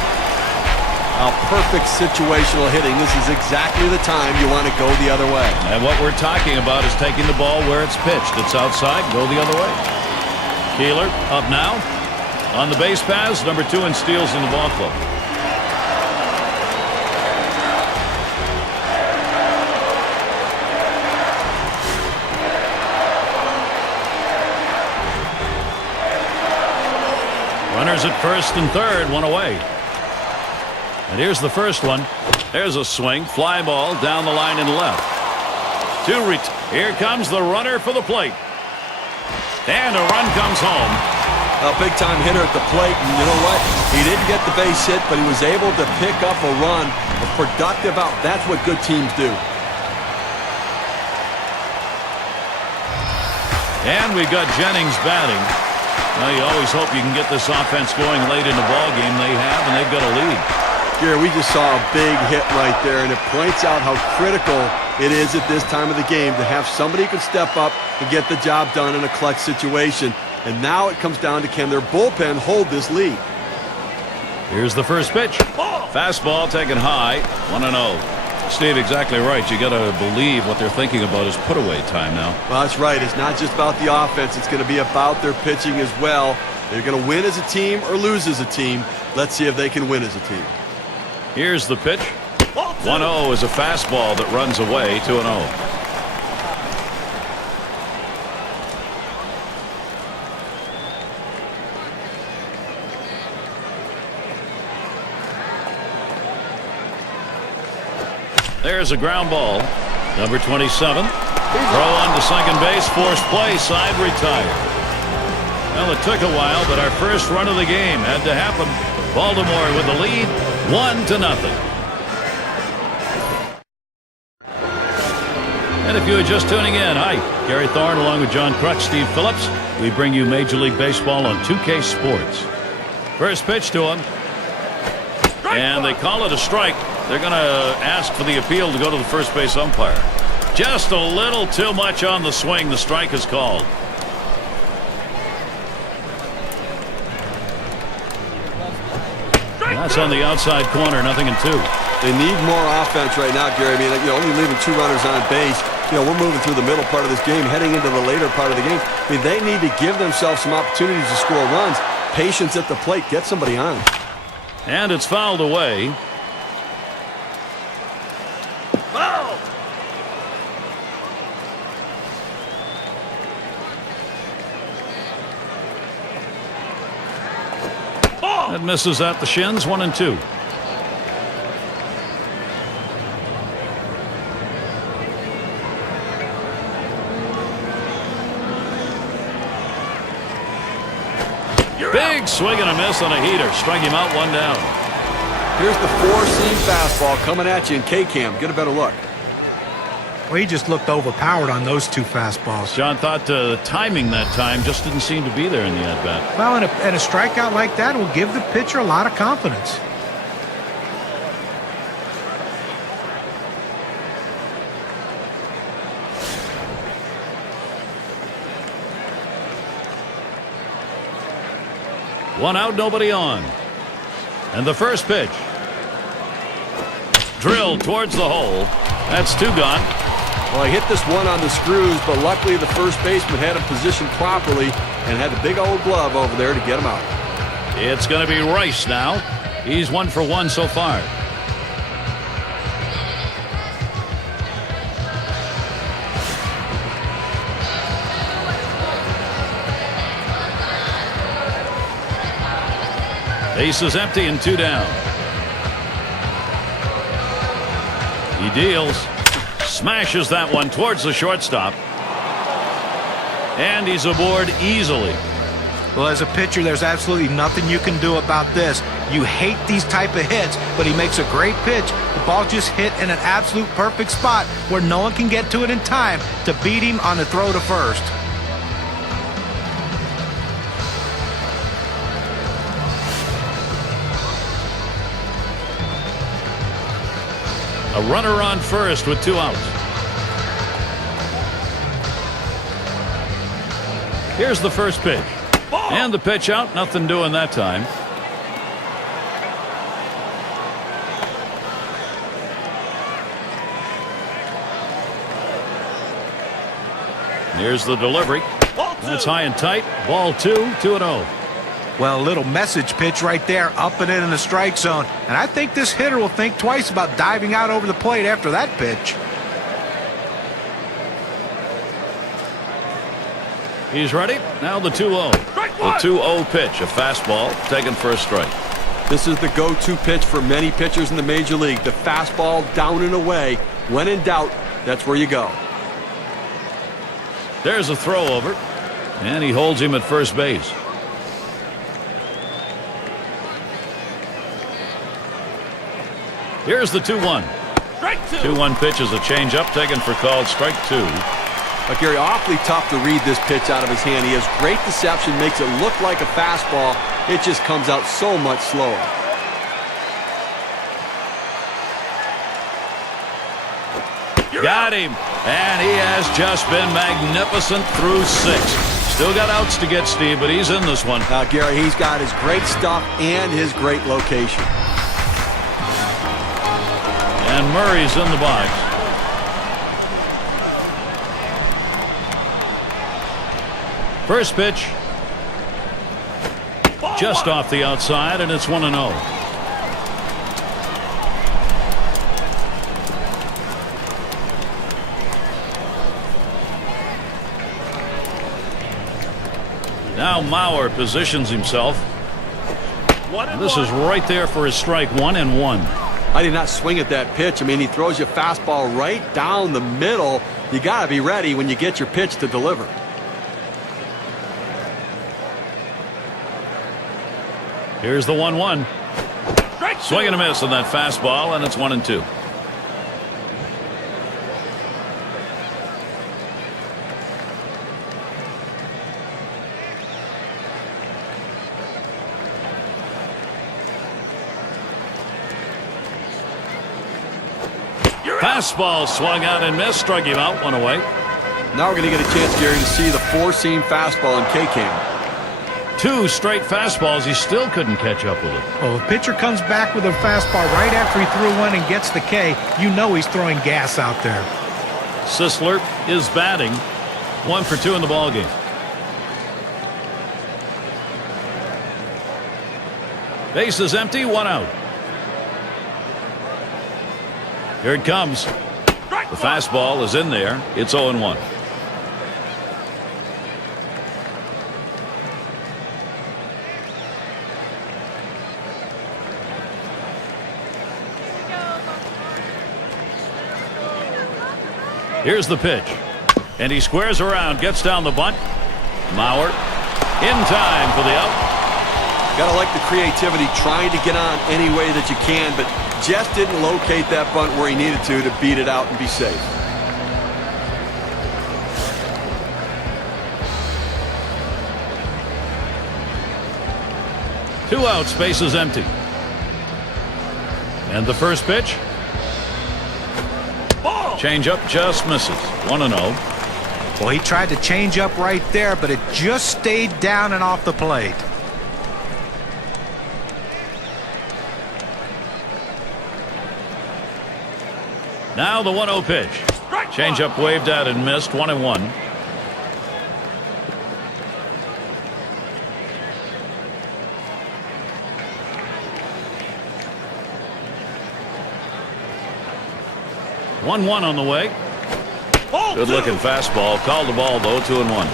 A perfect situational hitting. This is exactly the time you want to go the other way. And what we're talking about is taking the ball where it's pitched. It's outside, go the other way. Keeler up now. On the base paths, number 2 in steals in the ball club. Runners at first and third, one away. And here's the first one. There's a swing, fly ball down the line and left. Here comes the runner for the plate. And a run comes home. A big-time hitter at the plate, and you know what? He didn't get the base hit, but he was able to pick up a run, a productive out. That's what good teams do. And we've got Jennings batting. Well, you always hope you can get this offense going late in the ball game. They have, and they've got a lead. Gary, we just saw a big hit right there, and it points out how critical it is at this time of the game to have somebody who can step up and get the job done in a clutch situation. And now it comes down to, can their bullpen hold this lead? Here's the first pitch. Fastball taken high, 1-0. Steve, exactly right. You got to believe what they're thinking about is put away time now. Well, that's right. It's not just about the offense. It's going to be about their pitching as well. They're going to win as a team or lose as a team. Let's see if they can win as a team. Here's the pitch. 1-0 is a fastball that runs away, 2-0. There's a ground ball. Number 27. Throw on to second base. Forced play. Side retired. Well, it took a while, but our first run of the game had to happen. Baltimore with the lead, 1-0. And if you are just tuning in, hi, Gary Thorne along with John Crutch, Steve Phillips. We bring you Major League Baseball on 2K Sports. First pitch to him. And they call it a strike. They're going to ask for the appeal to go to the first base umpire. Just a little too much on the swing. The strike is called. That's on the outside corner, 0-2. They need more offense right now, Gary. I mean, only leaving 2 runners on base. We're moving through the middle part of this game, heading into the later part of the game. I mean, they need to give themselves some opportunities to score runs. Patience at the plate. Get somebody on. And it's fouled away. Foul! That misses at the shins, 1-2. Big swing and a miss on a heater. Strike him out, 1 down. Here's the 4-seam fastball coming at you in K-Cam. Get a better look. Well, he just looked overpowered on those 2 fastballs. John thought the timing that time just didn't seem to be there in the at-bat. Well, and a strikeout like that will give the pitcher a lot of confidence. One out, nobody on. And the first pitch. Drilled towards the hole. That's 2 gone. Well, he hit this one on the screws, but luckily the first baseman had him positioned properly and had the big old glove over there to get him out. It's going to be Rice now. He's 1 for 1 so far. Base is empty and 2 down. He deals. Smashes that one towards the shortstop. And he's aboard easily. Well, as a pitcher, there's absolutely nothing you can do about this. You hate these type of hits, but he makes a great pitch. The ball just hit in an absolute perfect spot where no one can get to it in time to beat him on the throw to first. A runner on first with 2 outs. Here's the first pitch. And the pitch out. Nothing doing that time. Here's the delivery. That's high and tight. Ball 2, 2-0. Well, a little message pitch right there, up and in the strike zone. And I think this hitter will think twice about diving out over the plate after that pitch. He's ready. Now the 2-0. The 2-0 pitch. A fastball taken for a strike. This is the go-to pitch for many pitchers in the major league. The fastball down and away. When in doubt, that's where you go. There's a throw over. And he holds him at first base. Here's the 2-1. 2-1 pitch is a changeup taken for called strike 2. Gary, awfully tough to read this pitch out of his hand. He has great deception, makes it look like a fastball. It just comes out so much slower. Got him. And he has just been magnificent through 6. Still got outs to get, Steve, but he's in this one. Gary, he's got his great stuff and his great location. And Murray's in the box. First pitch. Just off the outside, and it's 1-0. Now Mauer positions himself. This is right there for his strike 1-1. I did not swing at that pitch. I mean, he throws you a fastball right down the middle. You got to be ready when you get your pitch to deliver. Here's the 1-1. Swing and a miss on that fastball, and it's 1-2. Fastball swung out and missed. Struck him out. 1 away. Now we're going to get a chance, Gary, to see the 4-seam fastball in K-Cam. 2 straight fastballs. He still couldn't catch up with it. Well, if a pitcher comes back with a fastball right after he threw one and gets the K, you know he's throwing gas out there. Sisler is batting. 1 for 2 in the ballgame. Base is empty. 1 out. Here it comes. The fastball is in there. It's 0-1. Here's the pitch. And he squares around, gets down the bunt. Mauer in time for the out. Gotta like the creativity, trying to get on any way that you can, but just didn't locate that bunt where he needed to beat it out and be safe. Two out, space is empty. And the first pitch. Change-up just misses. 1-0. Well, he tried to change up right there, but it just stayed down and off the plate. Now the 1-0 pitch. Change-up waved out and missed. 1-1. One on the way. Good looking fastball. Called the ball though. 2-1.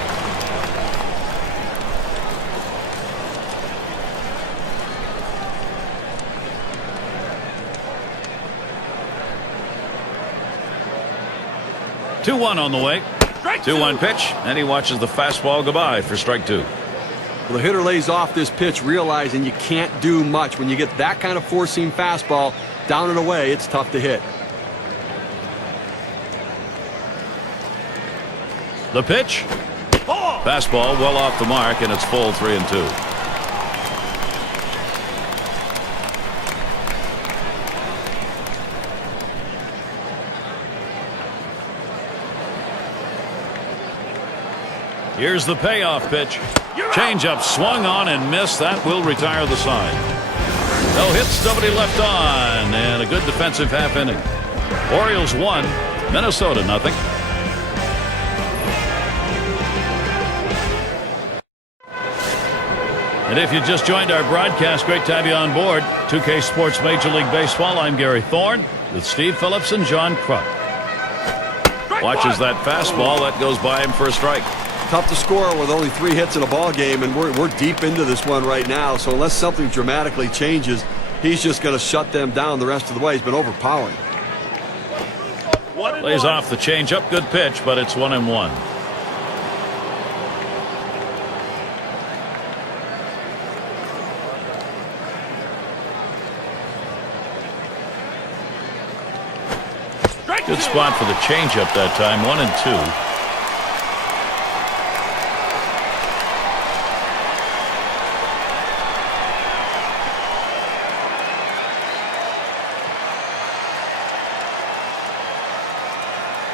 2-1 on the way. 2-1 pitch, and he watches the fastball goodbye for strike 2. Well, the hitter lays off this pitch, realizing you can't do much. When you get that kind of four-seam fastball down and away, it's tough to hit. The pitch. Fastball well off the mark, and it's full 3-2. Here's the payoff pitch. Changeup swung on and missed. That will retire the side. No hits, nobody left on, and a good defensive half inning. Orioles 1, Minnesota 0. And if you just joined our broadcast, great to have you on board. 2K Sports Major League Baseball. I'm Gary Thorne with Steve Phillips and John Kruk. Watches that fastball. That goes by him for a strike. Tough to score with only 3 hits in a ball game, and we're deep into this one right now. So unless something dramatically changes, he's just going to shut them down the rest of the way. He's been overpowering. Lays off the changeup. Good pitch, but it's 1-1. Good spot for the changeup that time. 1-2.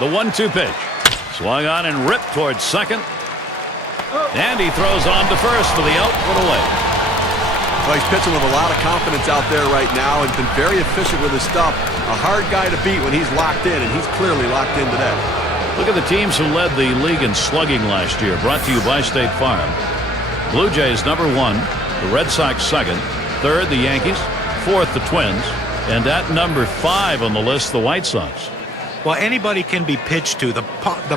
The 1-2 pitch. Swung on and ripped towards second. And he throws on to first for the out. Put away. Well, he's pitching with a lot of confidence out there right now and been very efficient with his stuff. A hard guy to beat when he's locked in, and he's clearly locked in today. Look at the teams who led the league in slugging last year. Brought to you by State Farm. Blue Jays #1. The Red Sox 2nd. 3rd, the Yankees. 4th, the Twins. And at number 5 on the list, the White Sox. Well, anybody can be pitched to. The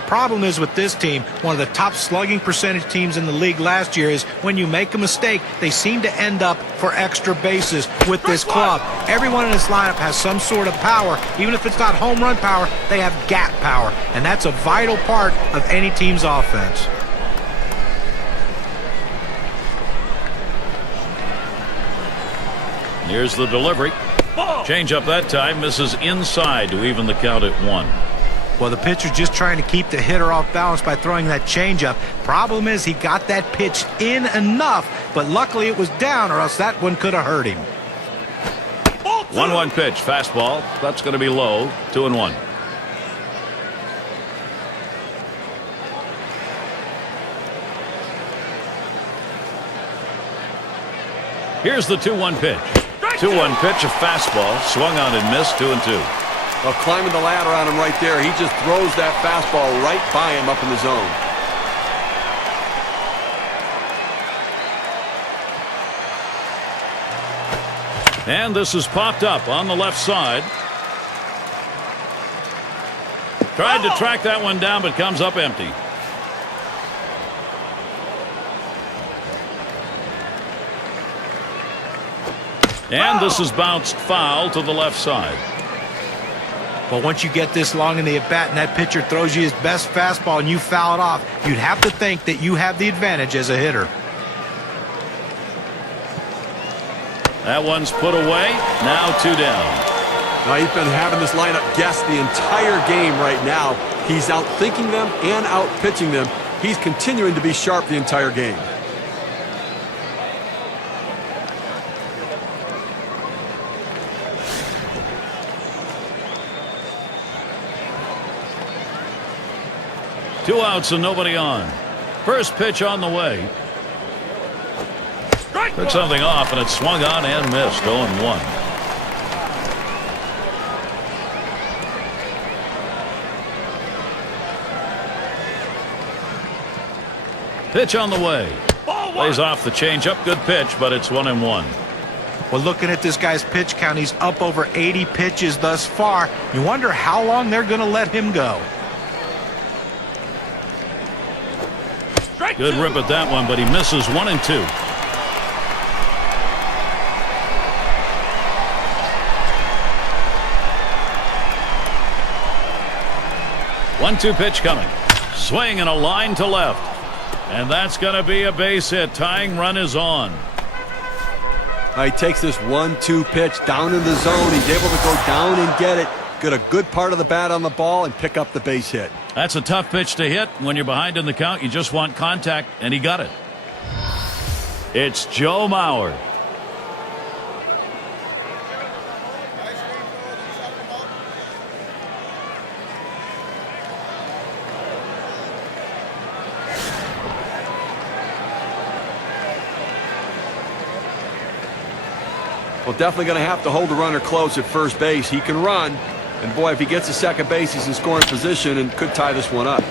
problem is with this team, one of the top slugging percentage teams in the league last year, is when you make a mistake, they seem to end up for extra bases with this club. Everyone in this lineup has some sort of power. Even if it's not home run power, they have gap power. And that's a vital part of any team's offense. Here's the delivery. Change up that time, misses inside to even the count at 1. Well, the pitcher's just trying to keep the hitter off balance by throwing that changeup. Problem is he got that pitch in enough, but luckily it was down, or else that one could have hurt him. 1-1 pitch, fastball. That's going to be low. 2-1. Here's the 2-1 pitch. 2-1 pitch, a fastball, swung on and missed. 2-2. Well, climbing the ladder on him right there. He just throws that fastball right by him up in the zone. And this is popped up on the left side. Tried to track that one down, but comes up empty. And this is bounced foul to the left side. Well, once you get this long in the at-bat and that pitcher throws you his best fastball and you foul it off, you'd have to think that you have the advantage as a hitter. That one's put away. Now 2 down. Now, he's been having this lineup guess the entire game right now. He's out-thinking them and out-pitching them. He's continuing to be sharp the entire game. Two outs and nobody on. First pitch on the way. Took something off, and it swung on and missed. 0-1. Pitch on the way. Lays off the changeup. Good pitch, but it's 1-1. Well, looking at this guy's pitch count, he's up over 80 pitches thus far. You wonder how long they're going to let him go. Good rip at that one, but he misses. 1-2. 1-2 pitch coming. Swing and a line to left. And that's going to be a base hit. Tying run is on. He takes this 1-2 pitch down in the zone. He's able to go down and get it. Get a good part of the bat on the ball and pick up the base hit. That's a tough pitch to hit. When you're behind in the count, you just want contact, and he got it. It's Joe Mauer. Well, definitely going to have to hold the runner close at first base. He can run. And boy, if he gets to second base, he's in scoring position and could tie this one up.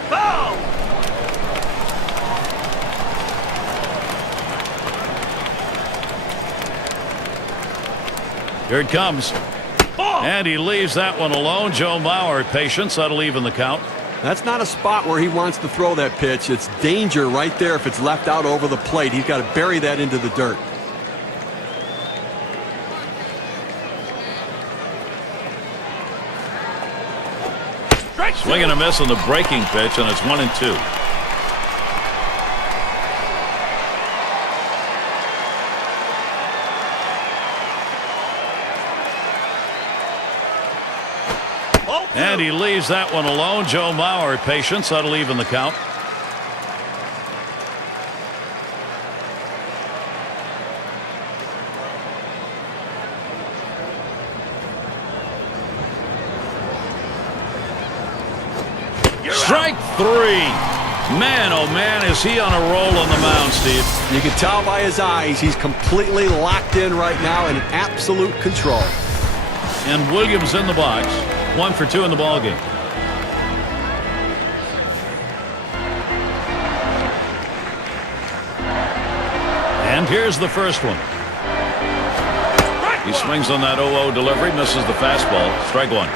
Here it comes. And he leaves that one alone. Joe Mauer, patience. That'll even the count. That's not a spot where he wants to throw that pitch. It's danger right there if it's left out over the plate. He's got to bury that into the dirt. Swing and a miss on the breaking pitch, and it's 1-2. And he leaves that one alone. Joe Mauer, patience. That'll even the count. Strike three. Man, oh man, is he on a roll on the mound, Steve. You can tell by his eyes he's completely locked in right now in absolute control. And Williams in the box. 1 for 2 in the ballgame. And here's the first one. He swings on that 0-0 delivery, misses the fastball. Strike one.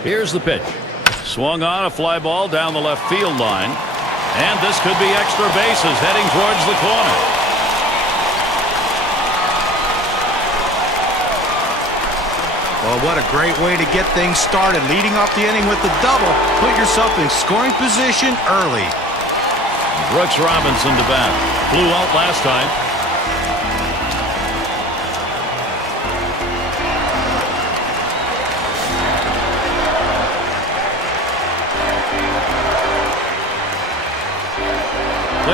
Here's the pitch. Swung on, a fly ball down the left field line. And this could be extra bases heading towards the corner. Well, what a great way to get things started. Leading off the inning with the double. Put yourself in scoring position early. Brooks Robinson to bat. Flew out last time.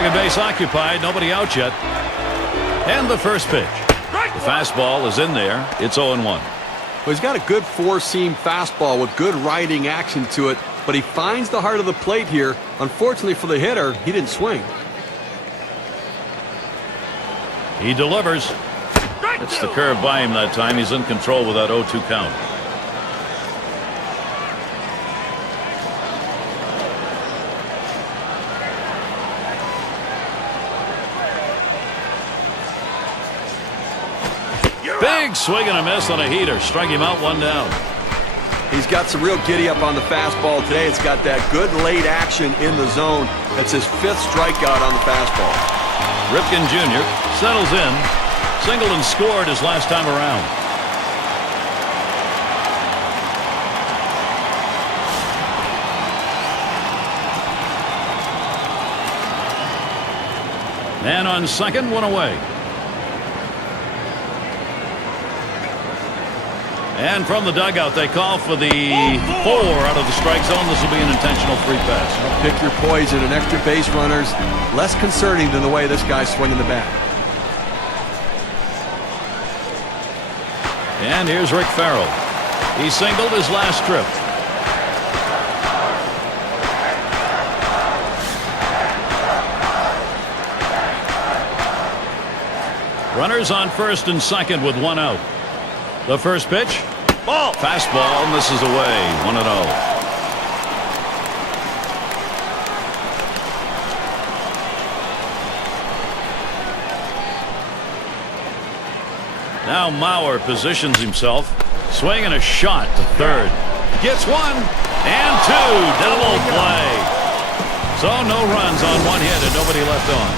Second base occupied, nobody out yet. And the first pitch. The fastball is in there. It's 0-1. Well, he's got a good four-seam fastball with good riding action to it, but he finds the heart of the plate here. Unfortunately for the hitter, he didn't swing. He delivers. It's the curve by him that time. He's in control with that 0-2 count. Big swing and a miss on a heater. Strike him out, 1 down. He's got some real giddy up on the fastball today. It's got that good late action in the zone. That's his 5th strikeout on the fastball. Ripken Jr. settles in. Singled and scored his last time around. Man on second, 1 away. And from the dugout, they call for the 4 out of the strike zone. This will be an intentional free pass. Pick your poison, and extra base runners less concerning than the way this guy's swinging the bat. And here's Rick Farrell. He singled his last trip. Runners on first and second with 1 out. The first pitch. Ball. Fastball misses away. 1-0. Now Mauer positions himself. Swing and a shot to third. Gets one. And 2, double play. So no runs on one hit and nobody left on.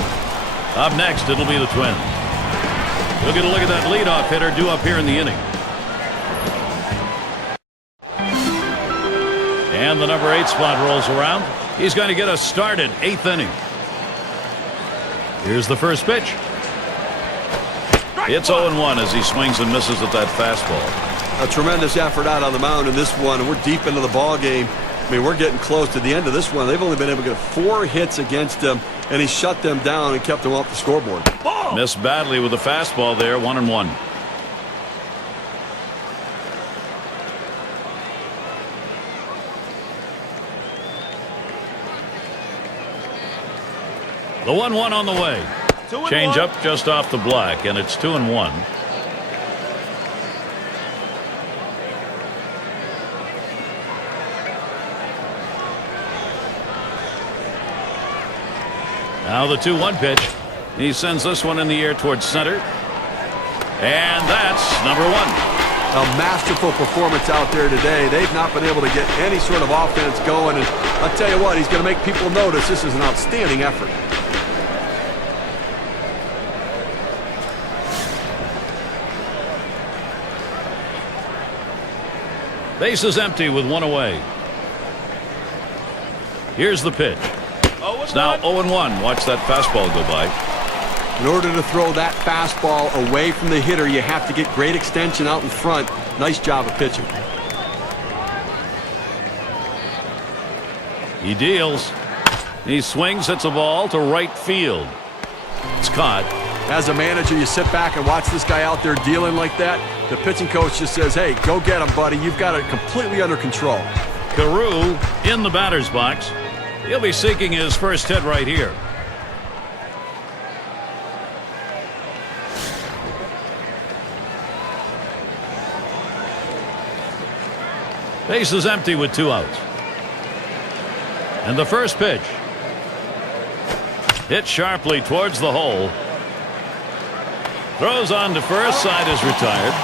Up next, it'll be the Twins. We'll get a look at that leadoff hitter due up here in the inning. And the number 8 spot rolls around. He's going to get us started, 8th inning. Here's the first pitch. It's 0-1 as he swings and misses at that fastball. A tremendous effort out on the mound in this one, and we're deep into the ball game. I mean, we're getting close to the end of this one. They've only been able to get 4 hits against him, and he shut them down and kept them off the scoreboard. Missed badly with the fastball there, 1-1. The 1-1 on the way. Change up just off the black, and it's 2-1. Now the 2-1 pitch. He sends this one in the air towards center. And that's number 1. A masterful performance out there today. They've not been able to get any sort of offense going. And I'll tell you what, he's going to make people notice this is an outstanding effort. Base is empty with 1 away. Here's the pitch. It's now 0-1. Watch that fastball go by. In order to throw that fastball away from the hitter, you have to get great extension out in front. Nice job of pitching. He deals. He swings, hits a ball to right field. It's caught. As a manager, you sit back and watch this guy out there dealing like that. The pitching coach just says, hey, go get him, buddy. You've got it completely under control. Carew in the batter's box. He'll be seeking his first hit right here. Base is empty with 2 outs. And the first pitch. Hit sharply towards the hole. Throws on to first. Side is retired.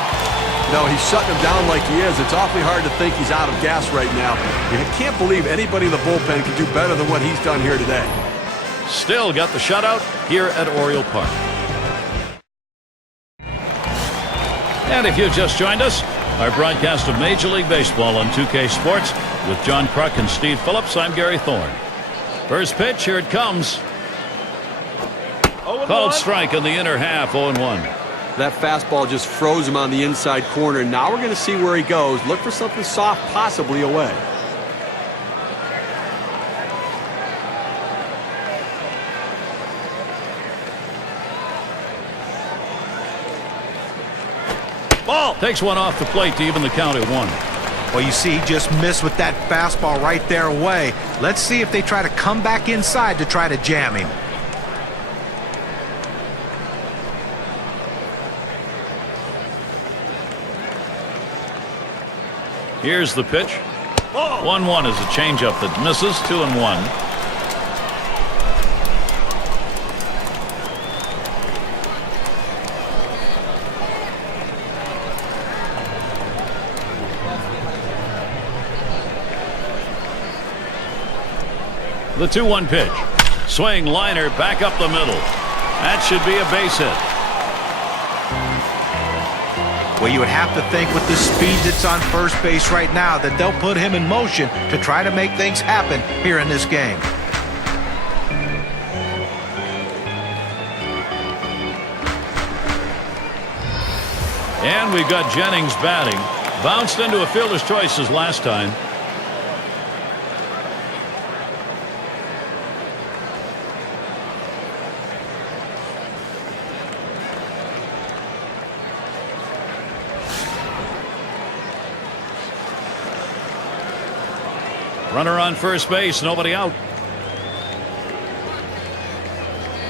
No, he's shutting him down like he is. It's awfully hard to think he's out of gas right now. You can't believe anybody in the bullpen can do better than what he's done here today. Still got the shutout here at Oriole Park. And if you've just joined us, our broadcast of Major League Baseball on 2K Sports with John Kruk and Steve Phillips, I'm Gary Thorne. First pitch, here it comes. Called strike in the inner half, 0-1. That fastball just froze him on the inside corner. Now we're going to see where he goes. Look for something soft, possibly away. Ball takes one off the plate to even the count at 1. Well, you see, he just missed with that fastball right there away. Let's see if they try to come back inside to try to jam him. Here's the pitch. 1-1 is a changeup that misses. 2-1. The 2-1 pitch. Swing, liner, back up the middle. That should be a base hit. Well, you would have to think with the speed that's on first base right now that they'll put him in motion to try to make things happen here in this game. And we've got Jennings batting. Bounced into a fielder's choices last time. Runner on first base, nobody out.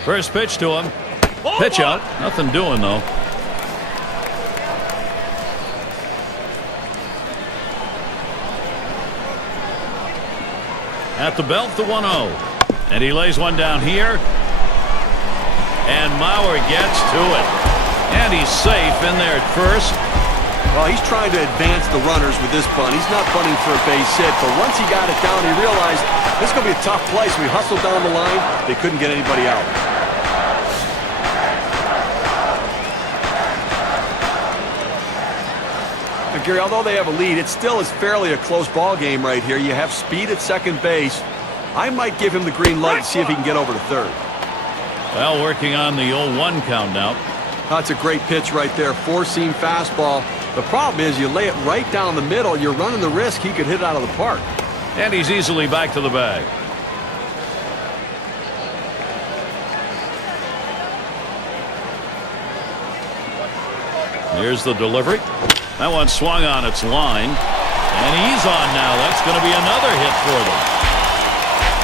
First pitch to him. Pitch out. Nothing doing, though. At the belt, the 1-0. And he lays one down here. And Mauer gets to it. And he's safe in there at first. Well, he's trying to advance the runners with this bunt. He's not bunting for a base hit, but once he got it down, he realized this is going to be a tough play, so he hustled down the line. They couldn't get anybody out. Now, Gary, although they have a lead, it still is fairly a close ball game right here. You have speed at second base. I might give him the green light to see if he can get over to third. Well, working on the 0-1 count now. That's a great pitch right there. Four-seam fastball. The problem is you lay it right down the middle. You're running the risk he could hit it out of the park. And he's easily back to the bag. Here's the delivery. That one swung on its line. And he's on now. That's going to be another hit for them.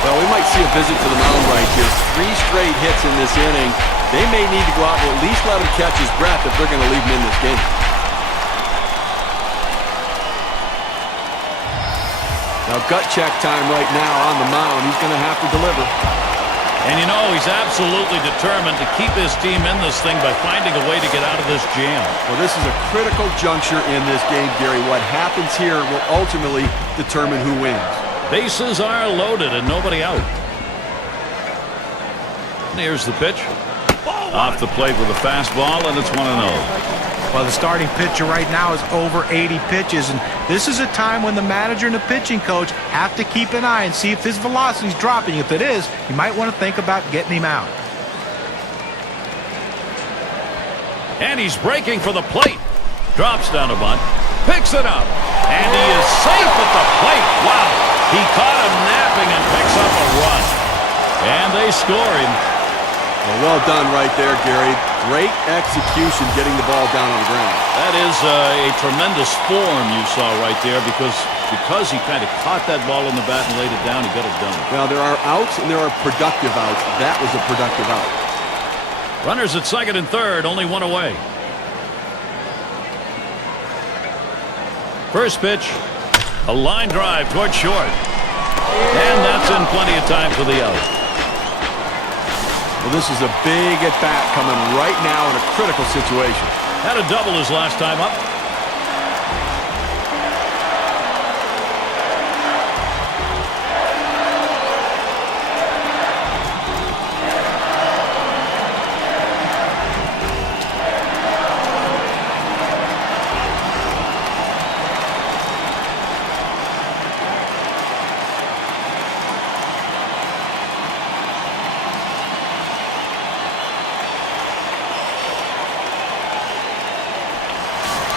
Well, we might see a visit to the mound right here. 3 straight hits in this inning. They may need to go out and at least let him catch his breath if they're going to leave him in this game. Now gut check time right now on the mound. He's going to have to deliver. And you know, he's absolutely determined to keep his team in this thing by finding a way to get out of this jam. Well, this is a critical juncture in this game, Gary. What happens here will ultimately determine who wins. Bases are loaded and nobody out. And here's the pitch. Off the plate with a fastball, and it's 1-0. Well, the starting pitcher right now is over 80 pitches, and this is a time when the manager and the pitching coach have to keep an eye and see if his velocity is dropping. If it is, you might want to think about getting him out. And he's breaking for the plate. Drops down a bunt. Picks it up. And he is safe at the plate. Wow. He caught him napping and picks up a run. And they score him. Well done right there, Gary. Great execution getting the ball down on the ground. That is a tremendous form you saw right there because he kind of caught that ball in the bat and laid it down, he got it done. Now, there are outs and there are productive outs. That was a productive out. Runners at second and third, only one away. First pitch, a line drive toward short. And that's in plenty of time for the out. Well, this is a big at-bat coming right now in a critical situation. Had a double his last time up.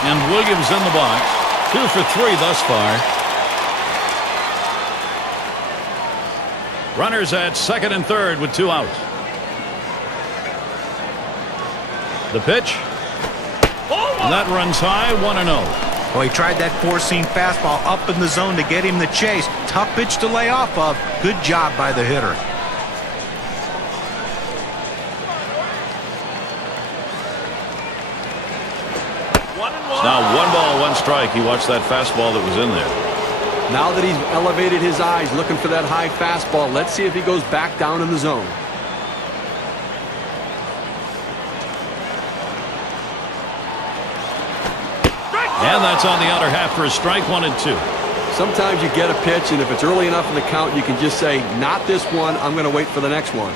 And Williams in the box. 2 for 3 thus far. Runners at second and third with 2 outs. The pitch. And that runs high, 1-0. Well, he tried that four-seam fastball up in the zone to get him the chase. Tough pitch to lay off of. Good job by the hitter. Now 1 ball, 1 strike. He watched that fastball that was in there. Now that he's elevated his eyes looking for that high fastball, let's see if he goes back down in the zone. And that's on the outer half for a strike, 1 and 2. Sometimes you get a pitch, and if it's early enough in the count, you can just say, not this one, I'm going to wait for the next one.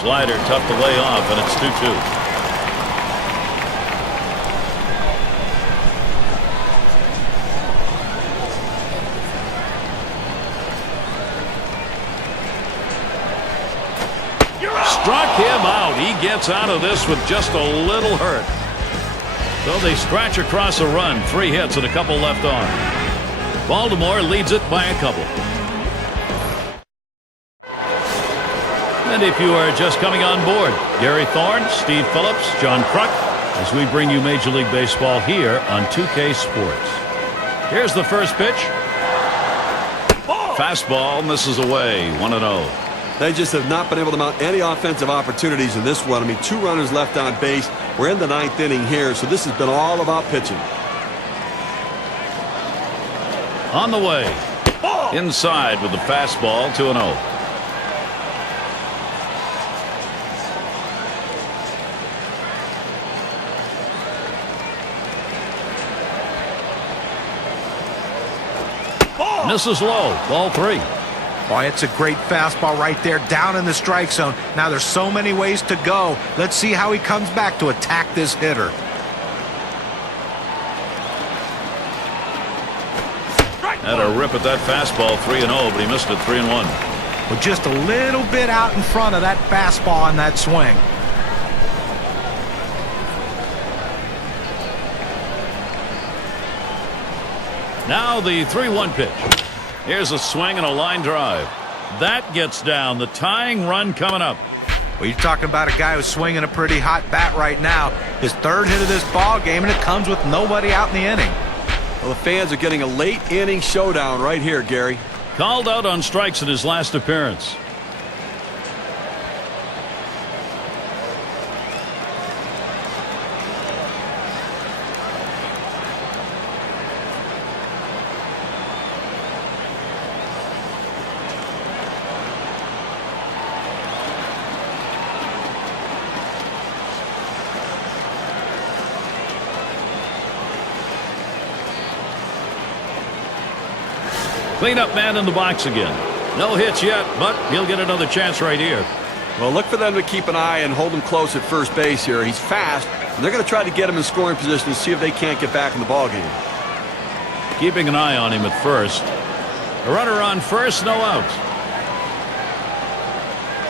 Slider tough to lay off, and it's 2-2. Struck him out. He gets out of this with just a little hurt. So they scratch across a run. 3 hits and a couple left on. Baltimore leads it by a couple. And if you are just coming on board, Gary Thorne, Steve Phillips, John Kruk, as we bring you Major League Baseball here on 2K Sports. Here's the first pitch. Fastball misses away, 1-0. They just have not been able to mount any offensive opportunities in this one. I mean, 2 runners left on base. We're in the 9th inning here, so this has been all about pitching. On the way. Inside with the fastball, 2-0. Misses low. Ball 3. Boy, it's a great fastball right there down in the strike zone. Now there's so many ways to go. Let's see how he comes back to attack this hitter. Had a rip at that fastball, 3-0, but he missed it 3-1. With just a little bit out in front of that fastball on that swing. Now the 3-1 pitch. Here's a swing and a line drive. That gets down. The tying run coming up. Well, you're talking about a guy who's swinging a pretty hot bat right now. His third hit of this ball game, and it comes with nobody out in the inning. Well, the fans are getting a late inning showdown right here, Gary. Called out on strikes in his last appearance. Cleanup man in the box again. No hits yet, but he'll get another chance right here. Well, look for them to keep an eye and hold him close at first base here. He's fast, and they're going to try to get him in scoring position to see if they can't get back in the ballgame. Keeping an eye on him at first. A runner on first, no outs.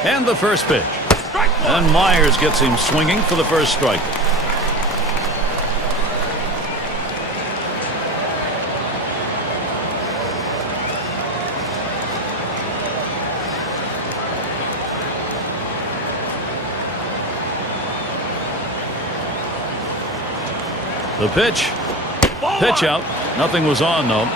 And the first pitch. And Myers gets him swinging for the first strike. The pitch. Pitch out. Nothing was on, though.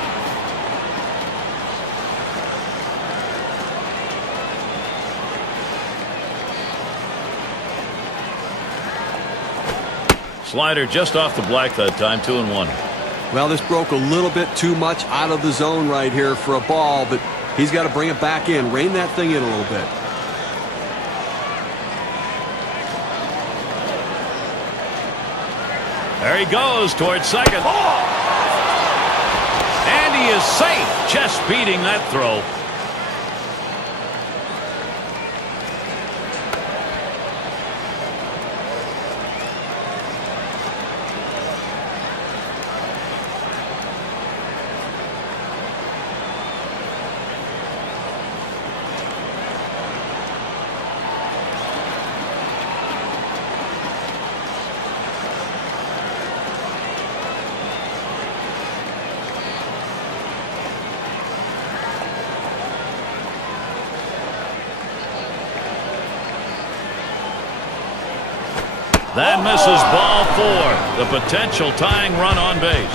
Slider just off the black that time, 2-1. Well, this broke a little bit too much out of the zone right here for a ball, but he's got to bring it back in. Rein that thing in a little bit. There he goes towards second. And he is safe. Just beating that throw. That misses ball 4. The potential tying run on base.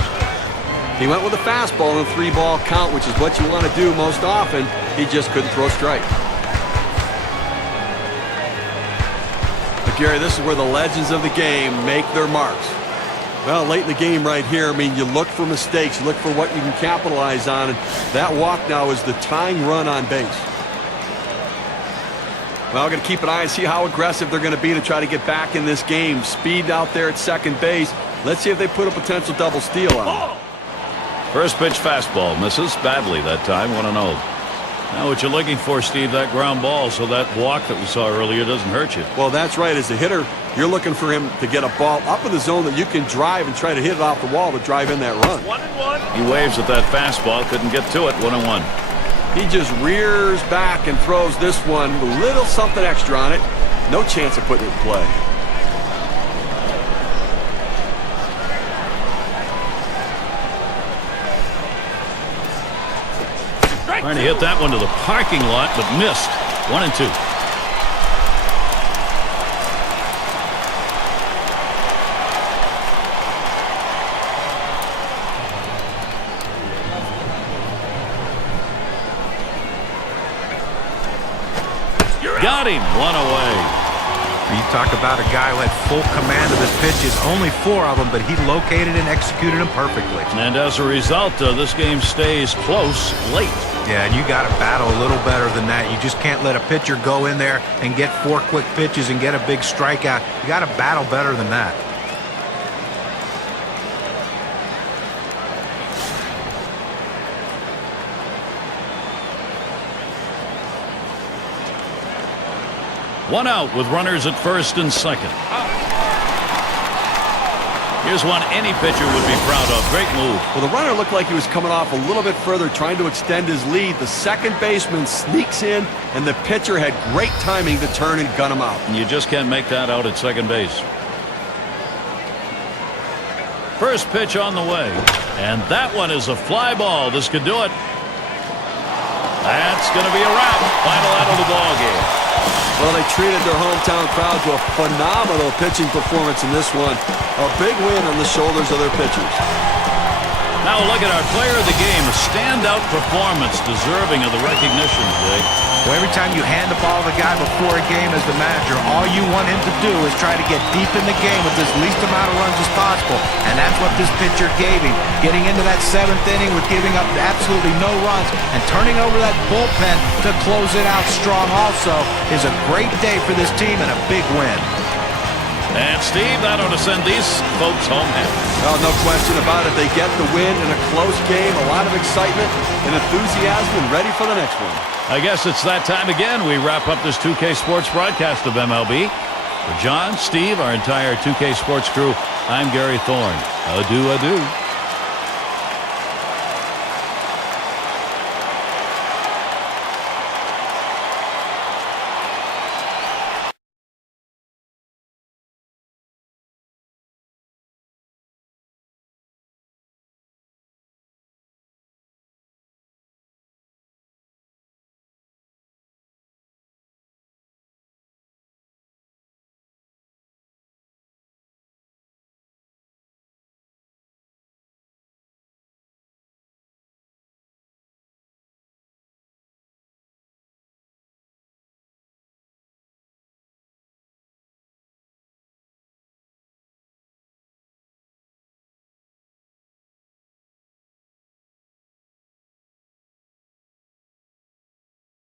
He went with a fastball in a 3-ball count, which is what you want to do most often. He just couldn't throw strike. But Gary, this is where the legends of the game make their marks. Well, late in the game right here, I mean, you look for mistakes, you look for what you can capitalize on, and that walk now is the tying run on base. Well, we're going to keep an eye and see how aggressive they're going to be to try to get back in this game. Speed out there at second base. Let's see if they put a potential double steal on him. First pitch fastball misses badly that time, 1-0. Now what you're looking for, Steve, that ground ball, so that walk that we saw earlier doesn't hurt you. Well, that's right. As a hitter, you're looking for him to get a ball up in the zone that you can drive and try to hit it off the wall to drive in that run. 1-1. He waves at that fastball, couldn't get to it, 1-1. He just rears back and throws this one with a little something extra on it. No chance of putting it in play. Trying to hit that one to the parking lot, but missed. 1-2. Got him. 1 away. You talk about a guy who had full command of his pitches, only 4 of them, but he located and executed them perfectly. And as a result, this game stays close late. Yeah, and you got to battle a little better than that. You just can't let a pitcher go in there and get 4 quick pitches and get a big strikeout. You got to battle better than that. One out with runners at first and second. Here's one any pitcher would be proud of. Great move. Well, the runner looked like he was coming off a little bit further, trying to extend his lead. The second baseman sneaks in, and the pitcher had great timing to turn and gun him out. And you just can't make that out at second base. First pitch on the way. And that one is a fly ball. This could do it. That's going to be a wrap. Final out of the ball game. Well, they treated their hometown crowd to a phenomenal pitching performance in this one. A big win on the shoulders of their pitchers. Now look at our player of the game. A standout performance deserving of the recognition today. Well, every time you hand the ball to the guy before a game as the manager, all you want him to do is try to get deep in the game with as least amount of runs as possible. And that's what this pitcher gave him. Getting into that 7th inning with giving up absolutely no runs and turning over that bullpen to close it out strong also is a great day for this team and a big win. And Steve, that ought to send these folks home happy. Well, no question about it. They get the win in a close game, a lot of excitement and enthusiasm, and ready for the next one. I guess it's that time again. We wrap up this 2K Sports broadcast of MLB. For John, Steve, our entire 2K Sports crew, I'm Gary Thorne. Adieu, adieu.